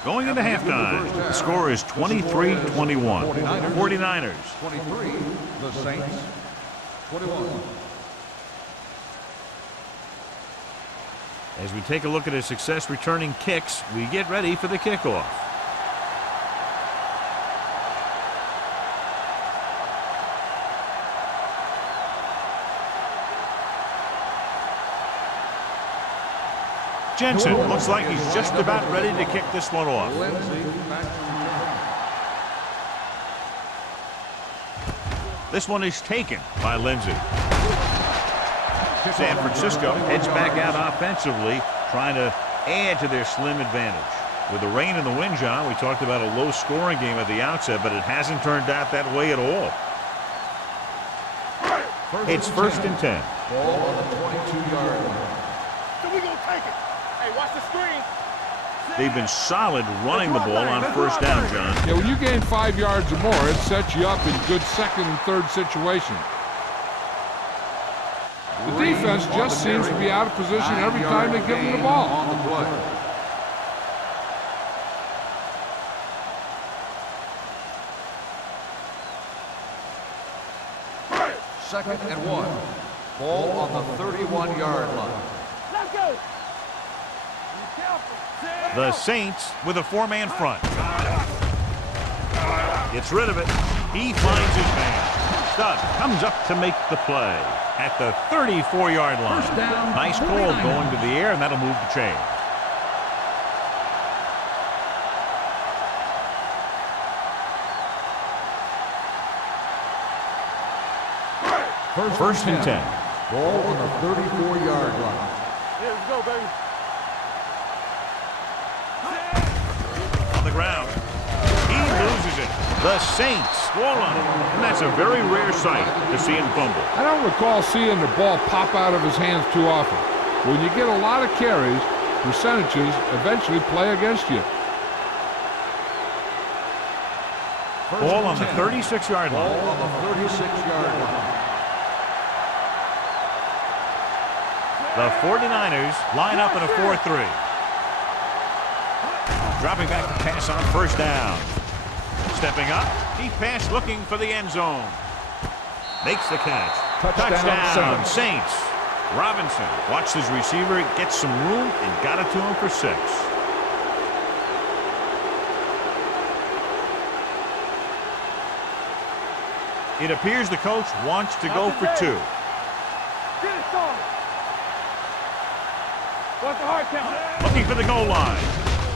Going into halftime, the score is 23-21. 49ers. 23, the Saints, 21. As we take a look at his success returning kicks, we get ready for the kickoff. Jensen looks like he's just about ready to kick this one off. This one is taken by Lindsay. San Francisco heads back out offensively, trying to add to their slim advantage. With the rain and the wind, John, we talked about a low-scoring game at the outset, but it hasn't turned out that way at all. It's 1st and 10. Ball on the 22-yard line. So we gonna take it. Hey, watch the screen. They've been solid running the ball on 1st down, John. Yeah, when you gain 5 yards or more, it sets you up in good 2nd and 3rd situations. The defense just seems to be out of position every time they give them the ball. On the play. Second and 1. Ball on the 31-yard line. Let's go. Be careful. The Saints with a 4-man front. Gets rid of it. He finds his man. Stud comes up to make the play at the 34-yard line. First down, Nice call 49. going to the air, and that'll move the chain. First and 10. Ball on the 34-yard line. Here we go, baby. On the ground. He loses it. The Saints score on it. And that's a very rare sight to see him fumble. I don't recall seeing the ball pop out of his hands too often. When you get a lot of carries, percentages eventually play against you. Ball on the 36-yard Ball line. on the 36-yard line. The 49ers line up in a 4-3. Dropping back to pass on 1st down. Stepping up, deep pass looking for the end zone. Makes the catch. Touchdown, Saints. Robinson watched his receiver get some room and got it to him for 6. It appears the coach wants to go for 2. Get it started. What's the hard count? Looking for the goal line.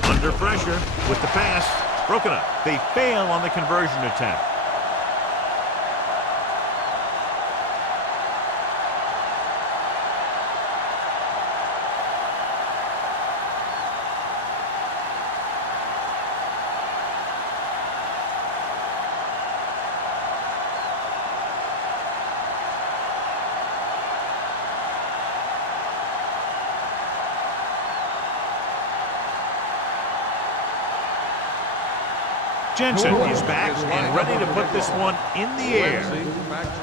Under pressure with the pass. Broken up. They fail on the conversion attempt. Jensen is back and ready to put this one in the air.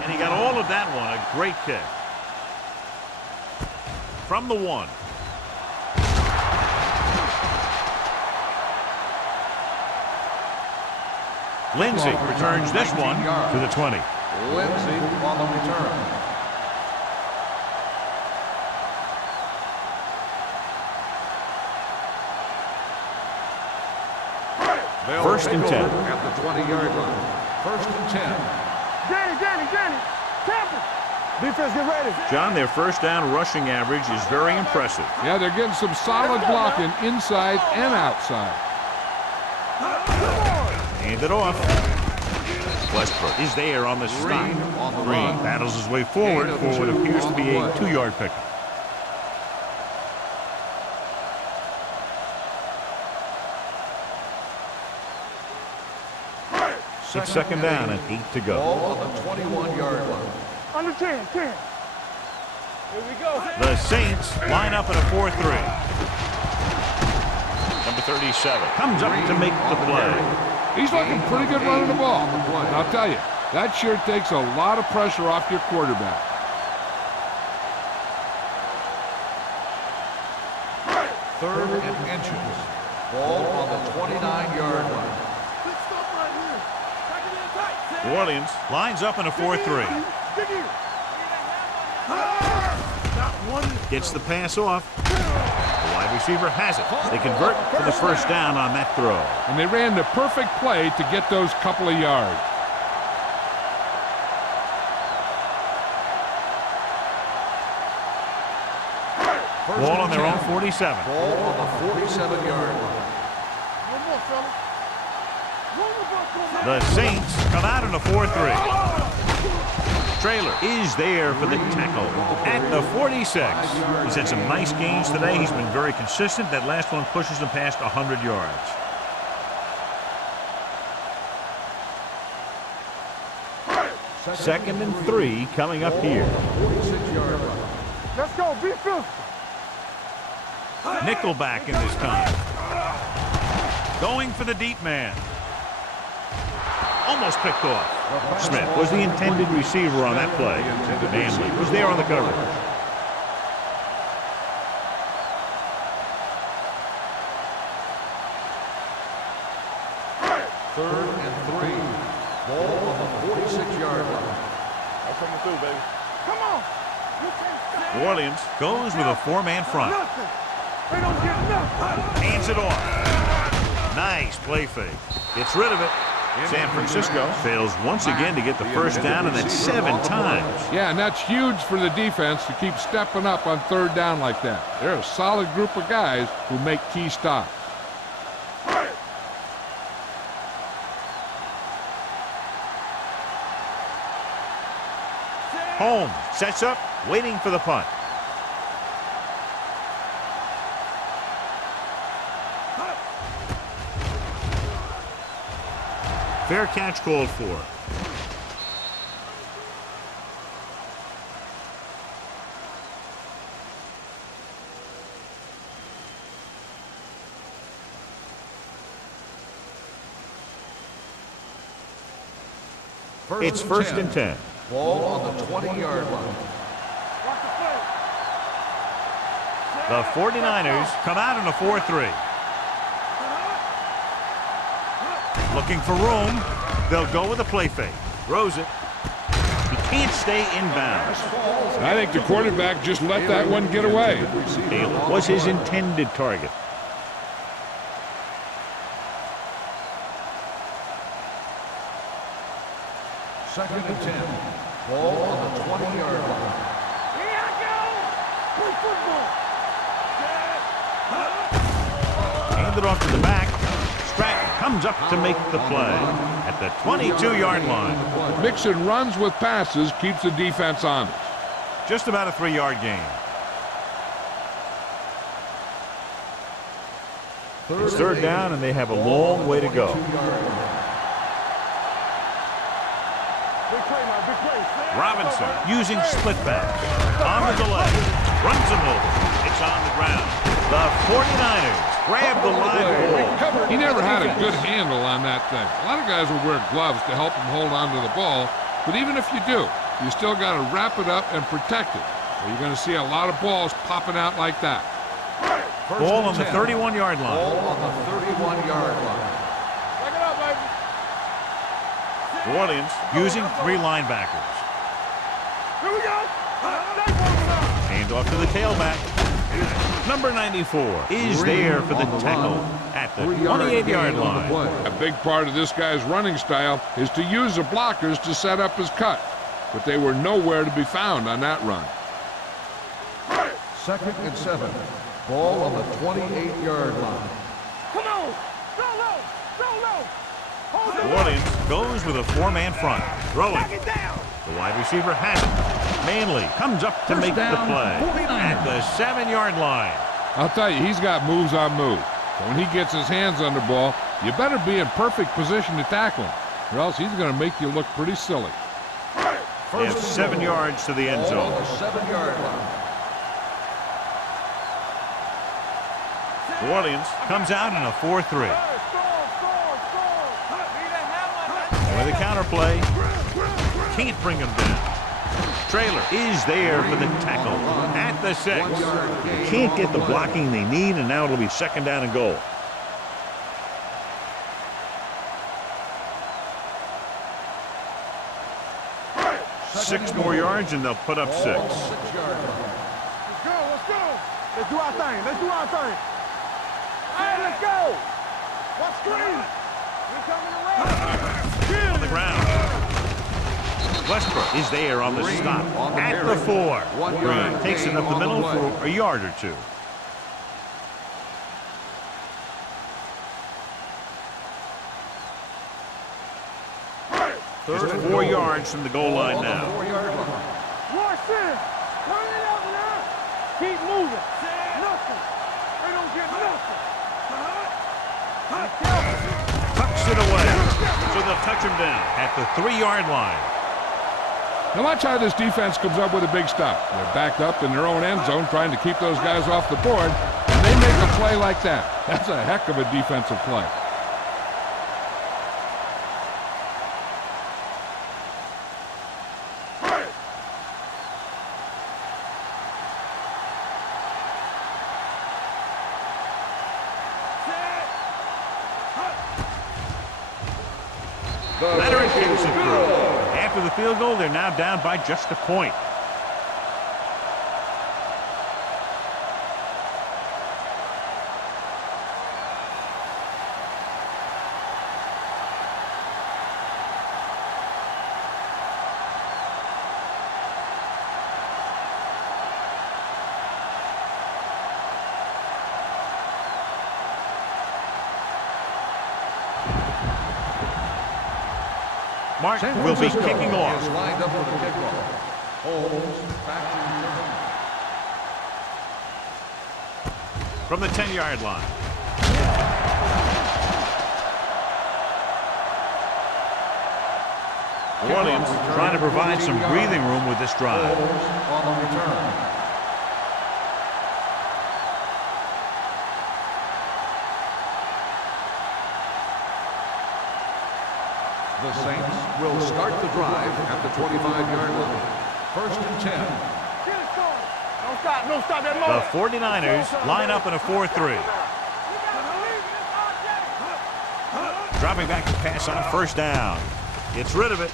And he got all of that one. A great kick. From the 1. Lindsay returns this one to the 20. Lindsay on the return. First and 10. At the 20-yard line. First and 10. Danny. Tampa. Defense, get ready. John, their 1st down rushing average is very impressive. Yeah, they're getting some solid blocking inside and outside. Hand it off. Westbrook is there on the stop. Green battles his way forward for what appears to be a 2-yard pickup. It's 2nd down and 8 to go. Ball on the 21-yard line. Under 10. Here we go. The Saints line up in a 4-3. Number 37 comes up to make the play. He's looking pretty good running the ball. And I'll tell you, that sure takes a lot of pressure off your quarterback. Third and inches. Ball on the 29-yard line. New Orleans lines up in a 4-3. Gets the pass off. The wide receiver has it. They convert for the 1st down on that throw. And they ran the perfect play to get those couple of yards. Ball on their their own 47. Ball on the 47-yard line. One more, fella. One more, The Saints come out in a 4-3. Trailer is there for the tackle at the 46. He's had some nice games today. He's been very consistent. That last one pushes him past 100 yards. Second and 3 coming up here. 46-yard line. Let's go, be filthy. Nickelback in this time. Going for the deep man. Almost picked off. Smith was the intended receiver on that play. Manley was there on the coverage. Third and 3. Ball on the 46-yard line. I'm coming through, baby. Come on. You can't stop. New Orleans goes with a 4-man front. Nothing. They don't get nothing. Hands it off. Nice play fake. Gets rid of it. San Francisco fails once again to get the first down, and that's 7 times. Yeah, and that's huge for the defense to keep stepping up on third down like that. They're a solid group of guys who make key stops. Holmes sets up, waiting for the punt. Fair catch called for. It's first and 10. Ball on the 20-yard line. Watch the play. The 49ers come out in a 4-3. Looking for room. They'll go with a play fake. Throws it. He can't stay inbounds. I think the quarterback just let that one get away. Taylor was his intended target. Second and 10. Ball on the 20-yard line. Here I go. Play football. Hand it off to the back. Stratton comes up to make the play at the 22-yard line. Mixing runs with passes keeps the defense honest. Just about a 3-yard gain. It's third down, and they have a long way to go. Big play, man. Big play. Robinson using split back. On the delay. Runs him over. It's on the ground. The 49ers grab the live ball. He never had a good handle on that thing. A lot of guys will wear gloves to help him hold on to the ball, but even if you do, you still got to wrap it up and protect it. So you're going to see a lot of balls popping out like that. Ball on the 31-yard line. Ball on the 31-yard line. Back it up, baby. New Orleans using 3 linebackers. Here we go. Hand off to the tailback. Number 94 is there for the tackle at the 28-yard line. A big part of this guy's running style is to use the blockers to set up his cut, but they were nowhere to be found on that run. Second and 7. Ball on the 28-yard line. Come on. Go low. Go low. Hold New Orleans goes with a 4-man front. Throwing. Back it down. The wide receiver has it. Manley comes up to make the play at the 7-yard line. I'll tell you, he's got moves on moves. So when he gets his hands on the ball, you better be in perfect position to tackle him, or else he's going to make you look pretty silly. They have 7 yards to the end Ball zone. on the 7-yard line. New Orleans comes out in a 4-3. With a counterplay, can't bring him down. Trailer is there for the tackle at the 6. They can't get the blocking they need, and now it'll be second down and goal. Six more yards, and they'll put up 6. Ball on the 6-yard line. Let's go. Let's go. Let's do our thing. Let's do our thing. Hey, let's go. Watch screen. We're coming around. On the ground. Westbrook is there on the stop at the 4. Green takes it up the middle for a yard or two. Just 4 yards from the goal line now. 4-yard line. Watch this. Turn it up now. Keep moving. Nothing. They don't get nothing. Tucks it away. So they'll touch him down at the 3-yard line. Now watch how this defense comes up with a big stop. They're backed up in their own end zone trying to keep those guys off the board, and they make a play like that. That's a heck of a defensive play. Leonard kicks it through. After the field goal, they're now down by just a point. Mark will be kicking off. Is lined up for the kickoff. Holmes back From the 10-yard line. Williams trying to provide some breathing room with this drive. Holmes on the return. The Saints will start the drive at the 25-yard line. 1st and 10. Don't stop. Don't stop that motor. The 49ers line up in a 4-3. Dropping back to pass on 1st down. Gets rid of it.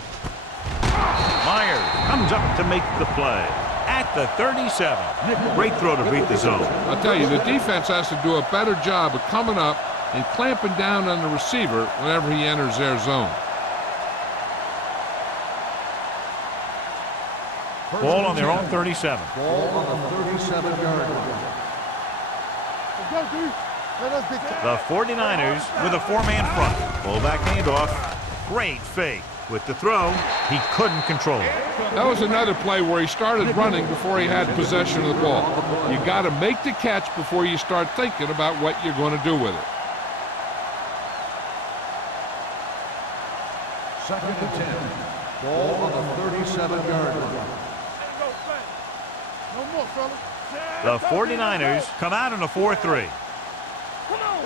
Myers comes up to make the play at the 37. Great throw to beat the zone. I'll tell you, the defense has to do a better job of coming up and clamping down on the receiver whenever he enters their zone. Ball on their own 37. Ball on the 37-yard line. The 49ers with a 4-man front. Fullback handoff. Great fake. With the throw, he couldn't control it. That was another play where he started running before he had possession of the ball. You got to make the catch before you start thinking about what you're going to do with it. 2nd and 10. Ball on the 37-yard line. No more, fella. The 49ers come out in a 4-3. Come on.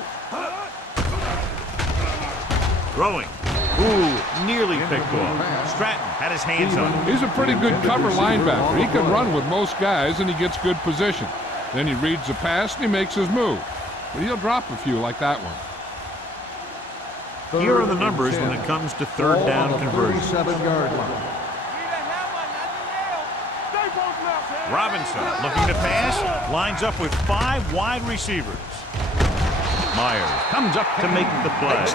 Throwing. Ooh, nearly picked off. Stratton had his hands on him. He's a pretty good cover linebacker. He can run with most guys, and he gets good position. Then he reads the pass, and he makes his move. But he'll drop a few like that one. Here are the numbers when it comes to 3rd down conversion. 37-yard line. Robinson looking to pass, lines up with 5 wide receivers. Myers comes up to make the play.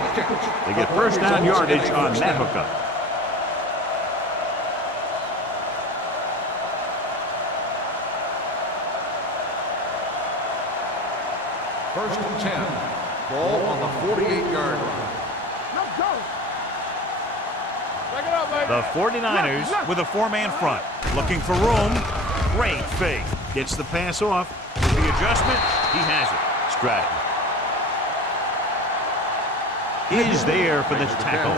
They get 1st down yardage on that hookup. First and 10. Ball on the 48-yard line. Let's go. Back it up, baby. The 49ers with a 4-man front. Looking for room. Great fake. Gets the pass off. With the adjustment, he has it. Stratton is there for the tackle.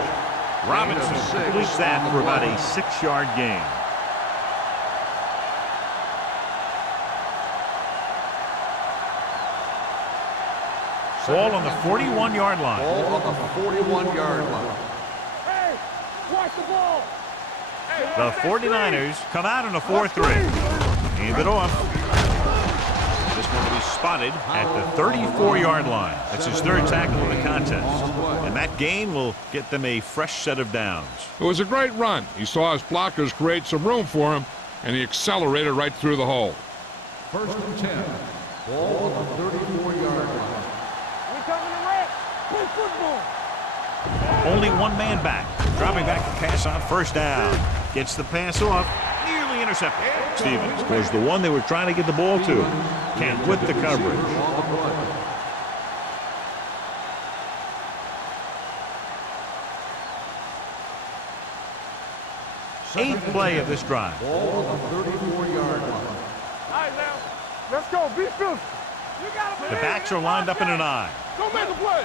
Robinson completes that for about a 6-yard gain. Ball on the 41-yard line. Ball on the 41-yard line. Hey, watch the ball. The 49ers come out in a 4-3. Hand it off. This one will be spotted at the 34-yard line. That's his 3rd tackle of the contest. And that gain will get them a fresh set of downs. It was a great run. He saw his blockers create some room for him, and he accelerated right through the hole. 1st and 10. Ball on the 34-yard line. We coming to wreck. Play football. Only 1 man back. Dropping back to pass on 1st down. Gets the pass off. Nearly intercepted. Stevens was the one they were trying to get the ball to. Can't with the coverage. 8th play of this drive. Ball on the 34-yard line. All right, now. Let's go. Be filthy. You gotta The believe backs it. are lined up in an I. Go make a play.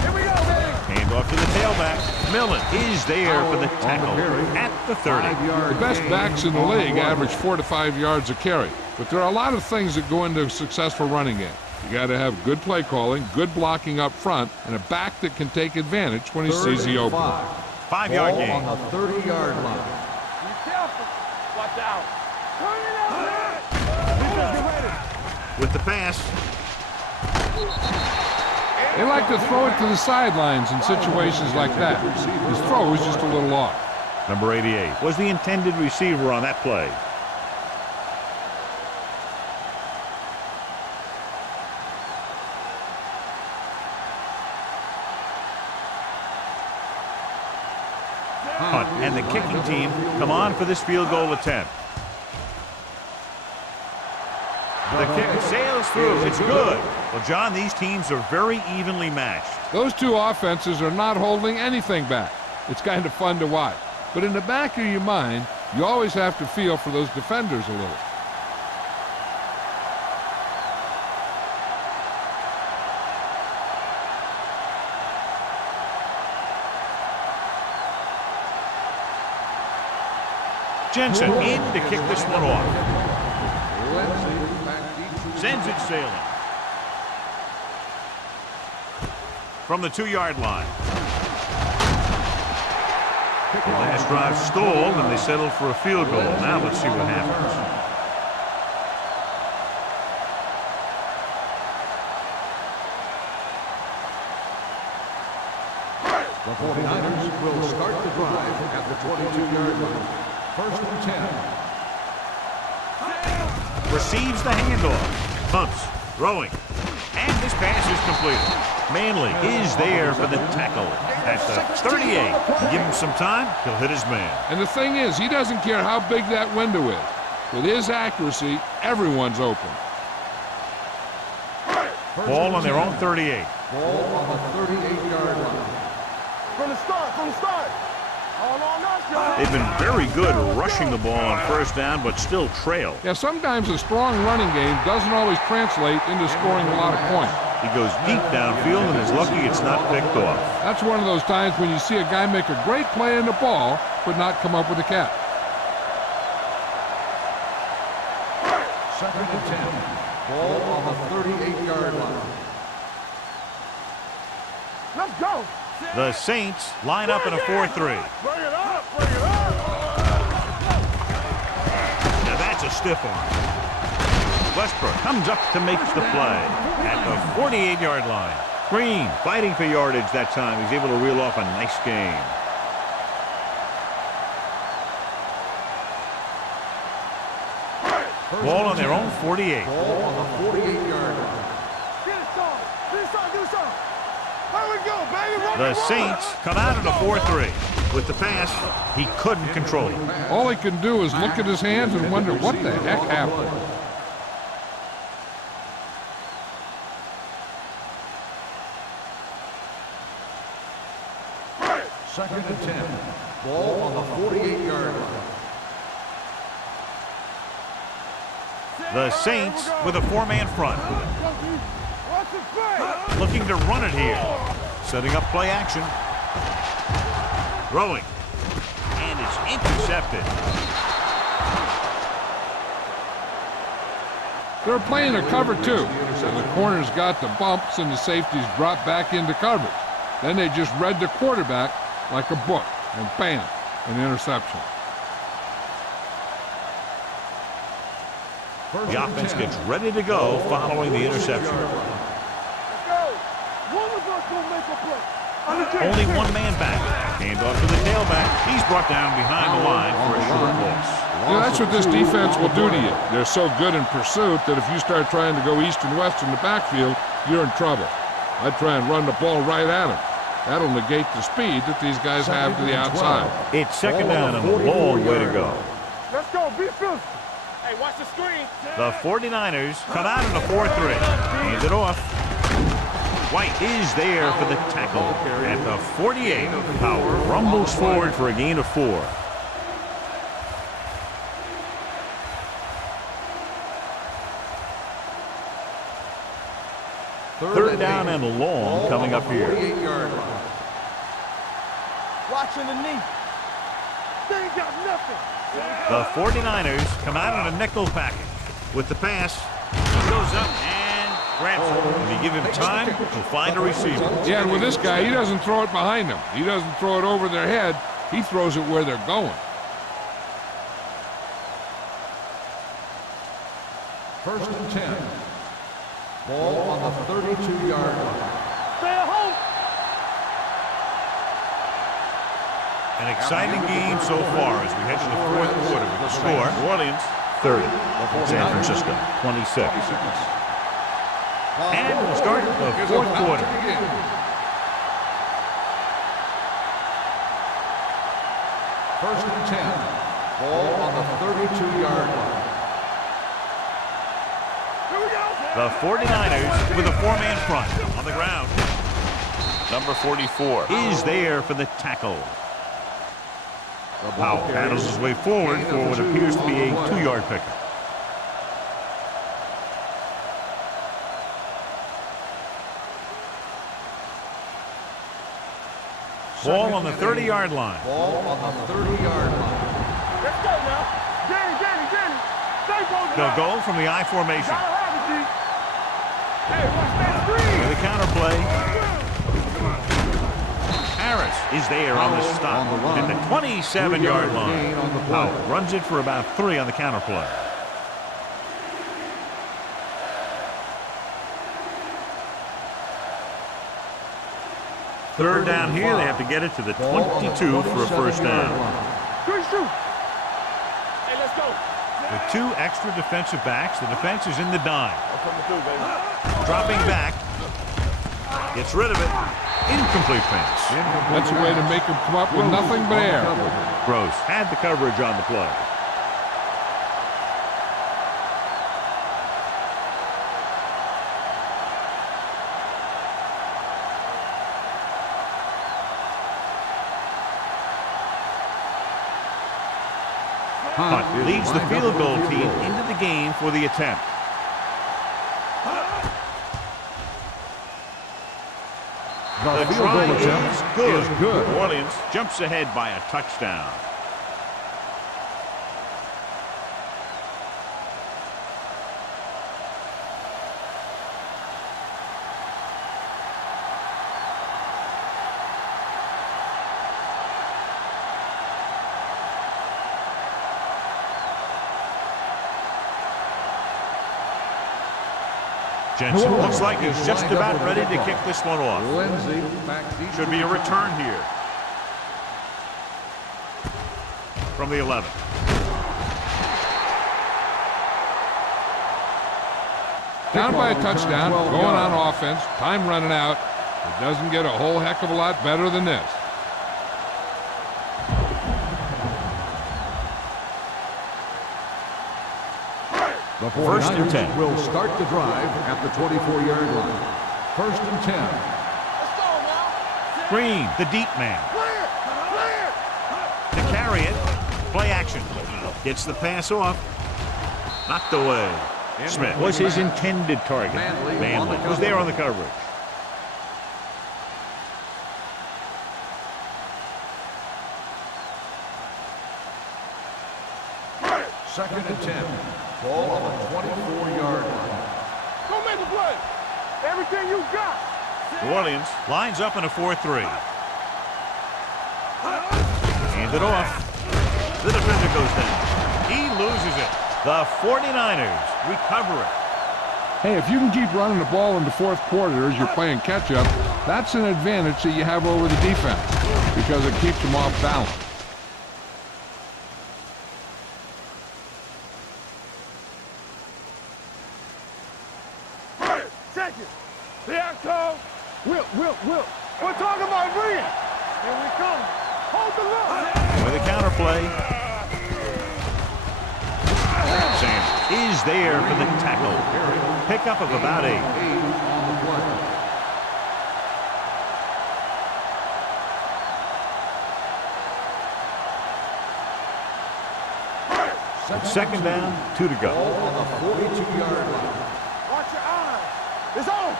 Here we go, baby. Hand off to the tailback. Millen is there for the tackle at the 30. 5-yard The best gain backs in the on league run. average 4 to 5 yards a carry. But there are a lot of things that go into a successful running game. You got to have good play calling, good blocking up front, and a back that can take advantage when he sees the opening. 5-yard Ball gain. on the 30-yard line. Be careful. Watch out. Turn it out, man. Defense, get ready. With the pass, They like to throw it to the sidelines in situations like that. His throw is just a little off. number 88, was the intended receiver on that play. Punt, and the kicking team come on for this field goal attempt. The kick sails through. It's good. Well, John, these teams are very evenly matched. Those two offenses are not holding anything back. It's kind of fun to watch. But in the back of your mind, you always have to feel for those defenders a little. Jensen in to kick this one off. Sends it sailing. From the 2-yard line. The last drive stalled, and they settled for a field goal. Now let's see what happens. The 49ers will start the drive at the 22-yard line. First and 10. Receives the handoff. Pumps. Throwing. And this pass is completed. Manley is there for the tackle at the 38. Give him some time, he'll hit his man. And the thing is, he doesn't care how big that window is. With his accuracy, everyone's open. Ball on their own 38. Ball on the 38-yard line. From the start. All on us, y'all. They've been very good rushing the ball on first down, but still trail. Yeah, sometimes a strong running game doesn't always translate into scoring a lot of points. He goes deep downfield and is lucky it's not picked off. That's one of those times when you see a guy make a great play in the ball, but not come up with a catch. Second and 10. Ball on the 38-yard line. Let's go. The Saints line up in a 4-3. Bring it up. Now that's a stiff arm. Westbrook comes up to make the play at the 48-yard line. Green fighting for yardage that time. He's able to reel off a nice game. Ball on their own 48. Ball on the 48-yard line. Get it started. Do something. There we go, baby. Run The it, run Saints come out in a 4-3. With the pass, he couldn't control it. All he can do is look at his hands and wonder what the heck happened. Second and 10. Ball on the 48-yard line. The Saints with a 4-man front. Watch the play. Looking to run it here. Setting up play action. Throwing. And it's intercepted. They're playing a cover two, and the corners got the bumps and the safeties dropped back into coverage. Then they just read the quarterback like a book, and bam, an interception. The offense gets ready to go following the interception. Let's go. One of us gonna make a play. Only one man back. Hand off to the tailback. He's brought down behind the line for a short loss. You know, that's what this defense will do to you. They're so good in pursuit that if you start trying to go east and west in the backfield, you're in trouble. I'd try and run the ball right at them. That'll negate the speed that these guys have to the outside. It's second down and a long way to go. Let's go. Be filthy. Hey, watch the screen. The 49ers come out in a 4-3. Hands it off. White is there for the tackle at the 48. Power rumbles forward for a gain of 4. Third down and long coming up here. Watching the knee. They ain't got nothing. The 49ers come out in a nickel package. With the pass, he goes up and grabs it. If you give him time, he'll find a receiver. Yeah, and with this guy, he doesn't throw it behind them. He doesn't throw it over their head. He throws it where they're going. First and 10. Ball on the 32-yard line. Stay at home. An exciting game so far as we head to the fourth quarter with the score. New Orleans 30, San Francisco 26. And we'll start the fourth quarter. First and 10. Ball on the 32-yard line. The 49ers with a 4-man front on the ground. Number 44 is there for the tackle. Powell paddles his way forward for what appears to be a 2-yard pickup. Ball on the 30-yard line. Ball on the 30-yard line. Let's go now. Danny. Stay focused. They'll go from the I formation. Gotta have it, G. Hey, watch that screen. With a counterplay. Harris is there on the stop at the 27-yard line. Powell runs it for about 3 on the counterplay. Third down here, they have to get it to the 22 for a first down. Good shoot. Hey, let's go. With 2 extra defensive backs, the defense is in the dime. I'm coming through, baby. Dropping back. Gets rid of it. Incomplete pass. That's a way to make him come up with nothing but air. Gross had the coverage on the play. Hunt leads the field goal team into the game for the attempt. The try is good. New Orleans jumps ahead by a touchdown. Jensen looks like he's just about ready to kick this one off. Should be a return here. From the 11. Down by a touchdown, going on offense, time running out. It doesn't get a whole heck of a lot better than this. The First and 10 will start the drive at the 24-yard line. First and 10. Let's go now. Green, the deep man. Clear. To carry it, play action. Gets the pass off. Knocked away. Smith was his intended target. Manley was there on the coverage. Second and 10. Ball on the 24-yard line. Go make the play. Everything you got. New Orleans lines up in a 4-3. Hand it off. The defender goes down. He loses it. The 49ers recover it. Hey, if you can keep running the ball in the fourth quarter as you're playing catch-up, that's an advantage that you have over the defense because it keeps them off balance. Check it. Here I come. Will. We're talking about Green. Here we come. Hold the look. With a counterplay. Sanders is there for the tackle. Pickup of about 8. It's second down, 2 to go. Ball on the 42-yard line. Watch your eyes. It's on.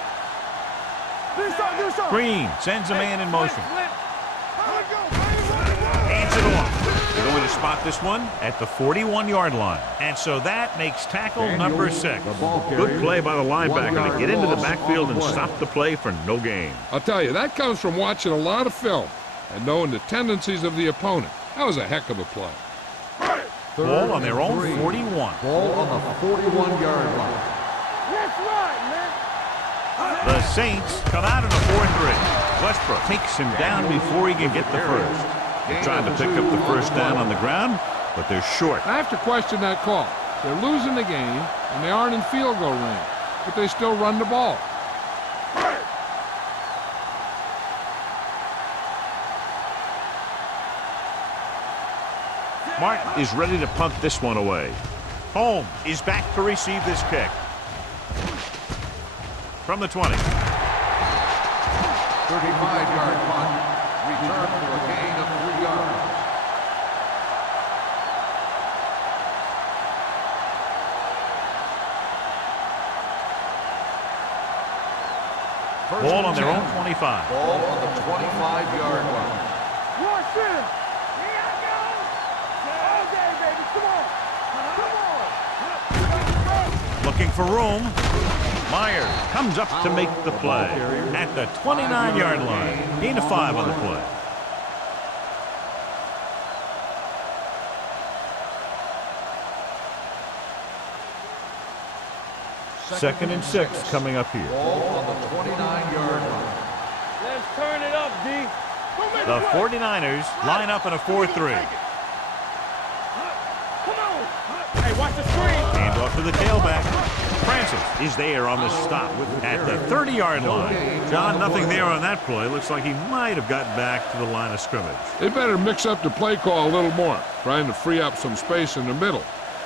Do something. Green sends a man in motion. There we go. Hands it off. They're going to spot this one at the 41-yard line. And so that makes tackle number 6. Good play by the linebacker to get into the backfield and stop the play for no gain. I'll tell you, that comes from watching a lot of film and knowing the tendencies of the opponent. That was a heck of a play. Ball on their own 41. Ball on the 41-yard line. That's right, man. The Saints come out in a 4-3. Westbrook takes him down before he can get the first. They're trying to pick up the first down on the ground, but they're short. I have to question that call. They're losing the game, and they aren't in field goal range, but they still run the ball. Martin is ready to punt this one away. Holmes is back to receive this kick. From the 20. 35-yard punt. Return for a gain of 3 yards. Ball on their own 25. Ball on the 25-yard line. Watch this. Here I go. All day, baby. Come on. Looking for room. Myers comes up to make the play at the 29-yard line. Gain of 5 on the play. Second and 6 coming up here. Ball on the 29-yard line. Let's turn it up, D. The 49ers line up in a 4-3. Come on. Hey, watch the screen. Hand off to the tailback. Francis is there on the stop at the 30-yard line. John, nothing there on that play. Looks like he might have gotten back to the line of scrimmage. They better mix up the play call a little more, trying to free up some space in the middle.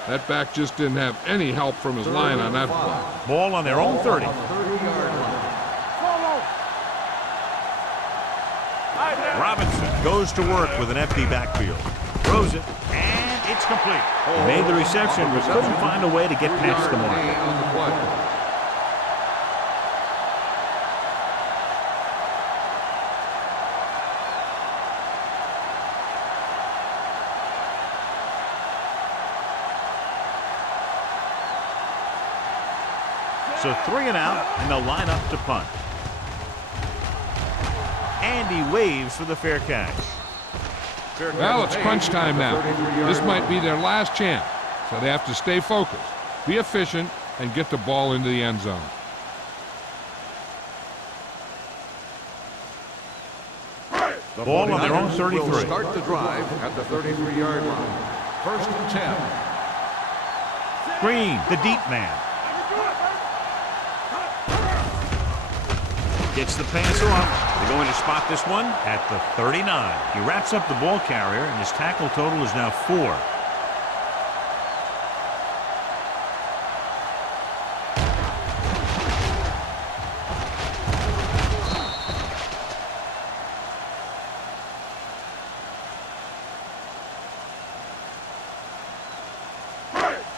That back just didn't have any help from his line on that play. Ball on their own 30. 30-yard line. Robinson goes to work with an empty backfield. Throws it, and it's complete. He made the reception, but couldn't find a way to get past the mark. Gain on the play. So 3 and out, and they'll line up to punt. And he waves for the fair catch. Well, it's crunch time now. This might be their last chance, so they have to stay focused, be efficient, and get the ball into the end zone. The ball on their own 33. Will start the drive at the 33-yard line. First and 10. Green, the deep man. Gets the pass off. They're going to spot this one at the 39. He wraps up the ball carrier, and his tackle total is now 4.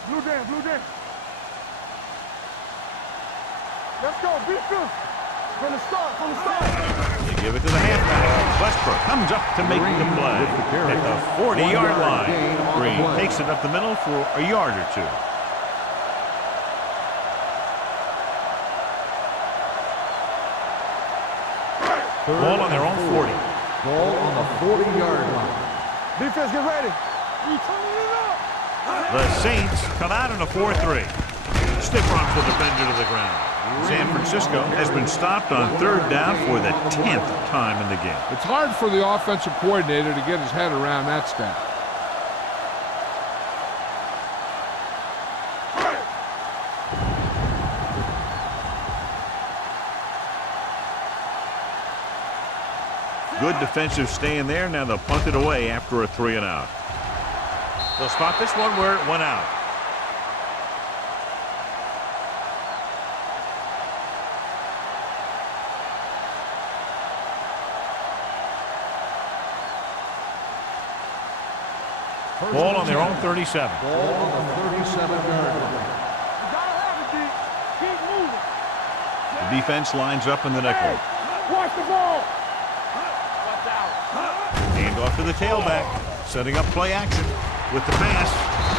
Blue down. Let's go. Beat this. From the start. They give it to the halfback. Westbrook comes up to make the play at the 40-yard line. Green takes it up the middle for a yard or 2. Ball on their own 40. Ball on the 40-yard line. Defense, get ready. We turning it up. The Saints come out in a 4-3. Stiff arms the defender to the ground. San Francisco has been stopped on 3rd down for the 10th time in the game. It's hard for the offensive coordinator to get his head around that stat. Good defensive stay in there. Now they'll punt it away after a 3 and out. They'll spot this one where it went out. Ball on their own 37. Ball on the 37-yard line. You gotta have it, D. Keep moving. The defense lines up in the nickel. Watch the ball. Watch out. Hand off to the tailback. Setting up play action with the pass.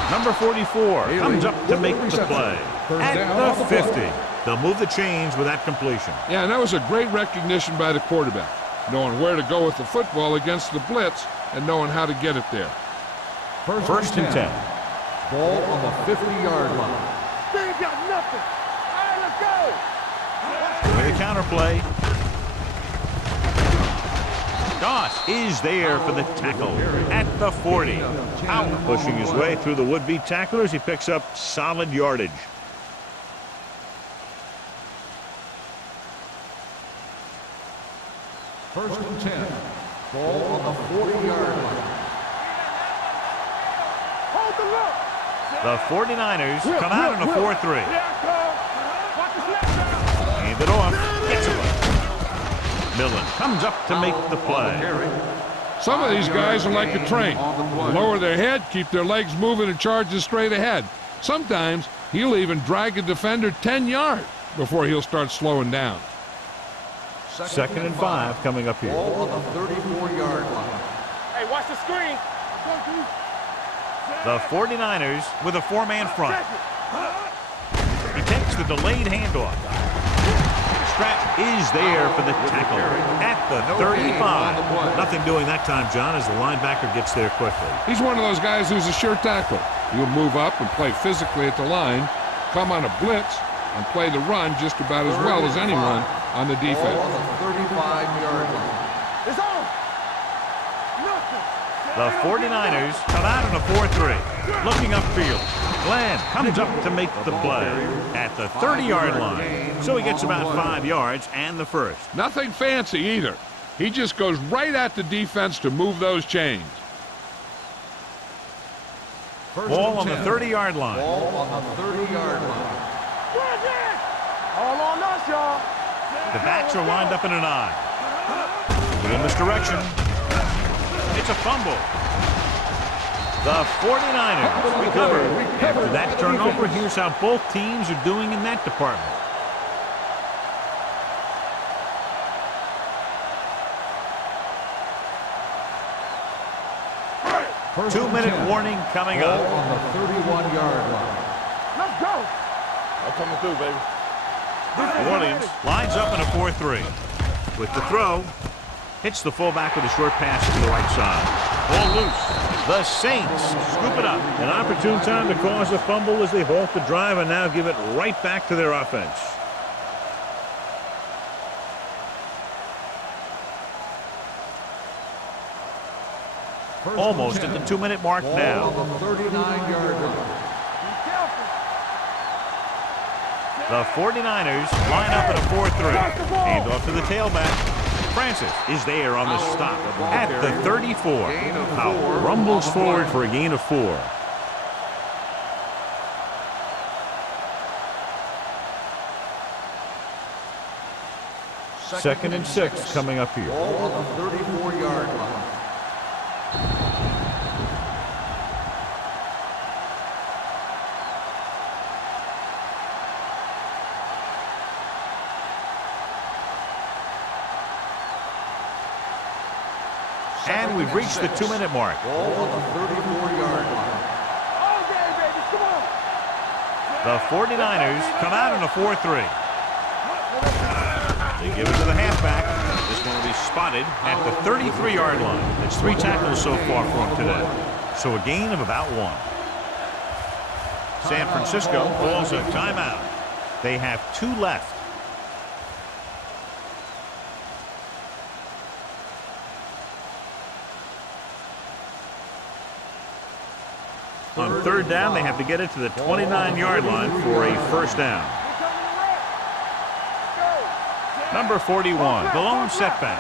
Number 44 comes up to make the play. At the 50. They'll move the chains with that completion. Yeah, and that was a great recognition by the quarterback, knowing where to go with the football against the blitz and knowing how to get it there. First and 10. Ball on the 50-yard line. They ain't got nothing. All right, let's go. With a counter play. Goss is there for the tackle at the 40. Out, pushing his way through the would-be tacklers. He picks up solid yardage. First and 10. Ball on the 40-yard line. Hold the look. The 49ers come out in a 4-3. Here I come. Watch his left side. Hand it off. Gets him. Millen comes up to make the play. Some of these guys are like a train. Lower their head, keep their legs moving, and charges straight ahead. Sometimes he'll even drag a defender 10 yards before he'll start slowing down. Second and 5 coming up here. Ball on the 34-yard line. Hey, watch the screen. The 49ers with a 4-man front. He takes the delayed handoff. Stratton is there for the tackle at the 35. Nothing doing that time, John, as the linebacker gets there quickly. He's one of those guys who's a sure tackler. He'll move up and play physically at the line, come on a blitz, and play the run just about as well as anyone on the defense. Ball on the 35-yard line. It's on. Nothing. The 49ers come out in a 4-3. Looking upfield. Glenn comes up to make the play at the 30-yard line. So he gets about 5 yards and the first. Nothing fancy either. He just goes right at the defense to move those chains. Ball on the 30-yard line. Ball on the 30-yard line. All on us, y'all. The backs are lined up in an I. In this direction. It's a fumble. The 49ers recover. After that turnover, here's how both teams are doing in that department. First 2-minute and 10. warning coming Ball up. on the 31-yard line. Let's go. I'm coming through, baby. New Orleans lines up in a 4-3. With the throw, hits the fullback with a short pass to the right side. Ball loose. The Saints scoop it up. An opportune time to cause a fumble as they halt the drive and now give it right back to their offense. Almost at the 2-minute mark now. Ball on the 39-yard line. Be careful. The 49ers line up in a 4-3. Hand off to the tailback. Francis is there on the stop at the 34. Powell rumbles forward for a gain of 4. Second and 6 coming up here. Ball on the 34-yard line. And we've reached the 2-minute mark. Ball on the 34-yard line. All day, baby. Come on. The 49ers come out in a 4-3. They give it to the halfback. This one will be spotted at the 33-yard line. It's 3 tackles so far for him today. So a gain of about 1. San Francisco calls a timeout. They have 2 left. On third down, they have to get it to the 29-yard line for a first down. Number 41, the lone setback.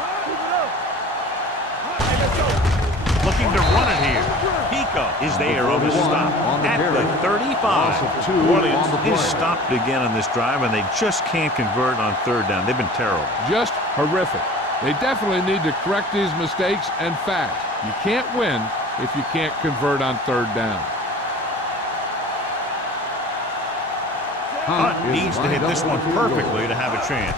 Looking to run it here. Pico is there on the stop at the 35. New Orleans is stopped again on this drive, and they just can't convert on third down. They've been terrible. Just horrific. They definitely need to correct these mistakes and fast. You can't win if you can't convert on third down. Hunt needs to hit this one perfectly to have a chance.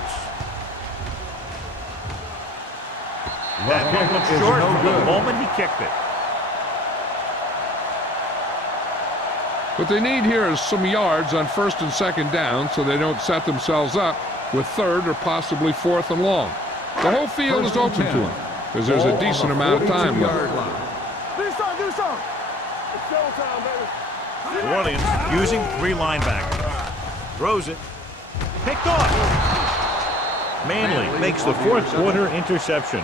That one looks short from the moment he kicked it. What they need here is some yards on first and second down so they don't set themselves up with third or possibly fourth and long. The whole field is open to them because there's a decent amount of time left. Do something, do something. It's showtime, baby. New Orleans using 3 linebackers. Throws it. Picked off. Manley makes the fourth quarter interception.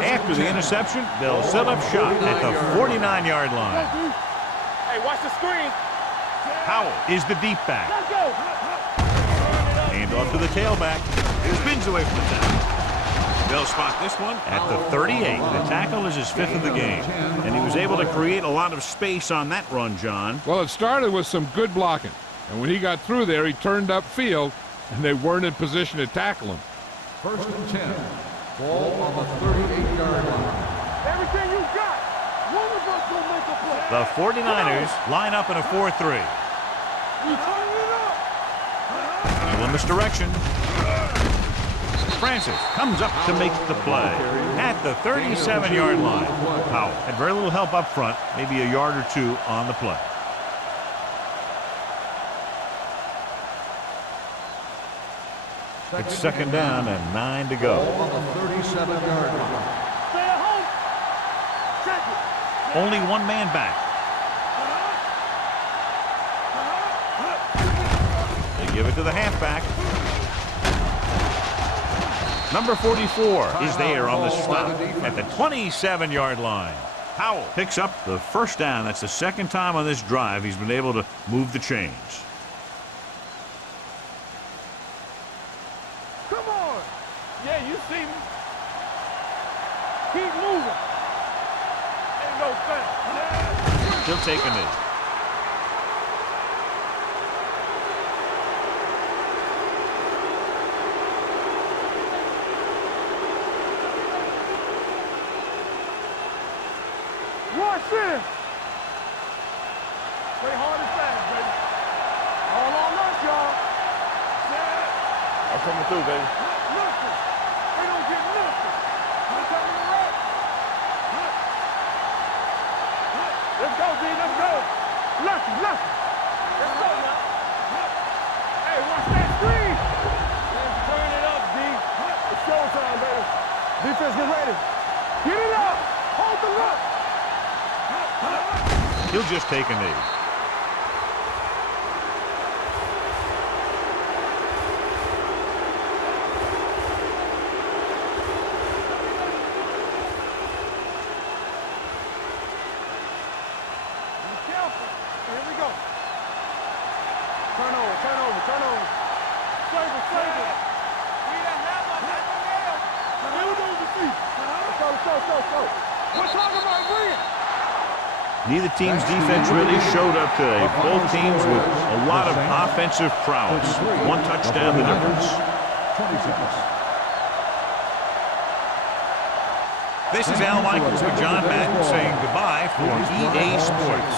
After the interception, they'll set up shop at the 49-yard line. Hey, watch the screen. Howell is the deep back. Let's go. Hand off to the tailback. Spins away from the tackle. They'll spot this one at the 38. The tackle is his 5th of the game. And he was able to create a lot of space on that run, John. Well, it started with some good blocking. And when he got through there, he turned upfield, and they weren't in position to tackle him. First and 10. Ball on the 38-yard line. Everything you got. One of us will make a play. The 49ers line up in a 4-3. You turn it up. Little misdirection. Francis comes up to make the play at the 37-yard line. Howell had very little help up front, maybe a yard or two on the play. It's second down and 9 to go. On the 37-yard line. Stay at home. Check it. Only one man back. They give it to the halfback. Number 44 is there on the stop at the 27-yard line. Howell picks up the first down. That's the second time on this drive he's been able to move the chains. Come on. Yeah, you see me. Keep moving. Ain't no thing. He'll take a knee. Rush in. Play hard and fast, baby. All on us, y'all. I'm coming through, baby. Nothing. They don't get nothing. You coming to right? Let's go, D. Let's go. Nothing, nothing. Let's go now. Hey, watch that screen. Let's turn it up, D. It's showtime, baby. Defense, get ready. Get it up. Hold the look. He'll just take a knee. Here we go. Turn over, turn over, turn over. Save it, save it. We done have a nail. You do the feet. Let's go. We're talking about win. Neither team's defense really showed up today. Both teams with a lot of offensive prowess. One touchdown the difference. 26. This is Al Michaels with John Madden saying goodbye for EA Sports.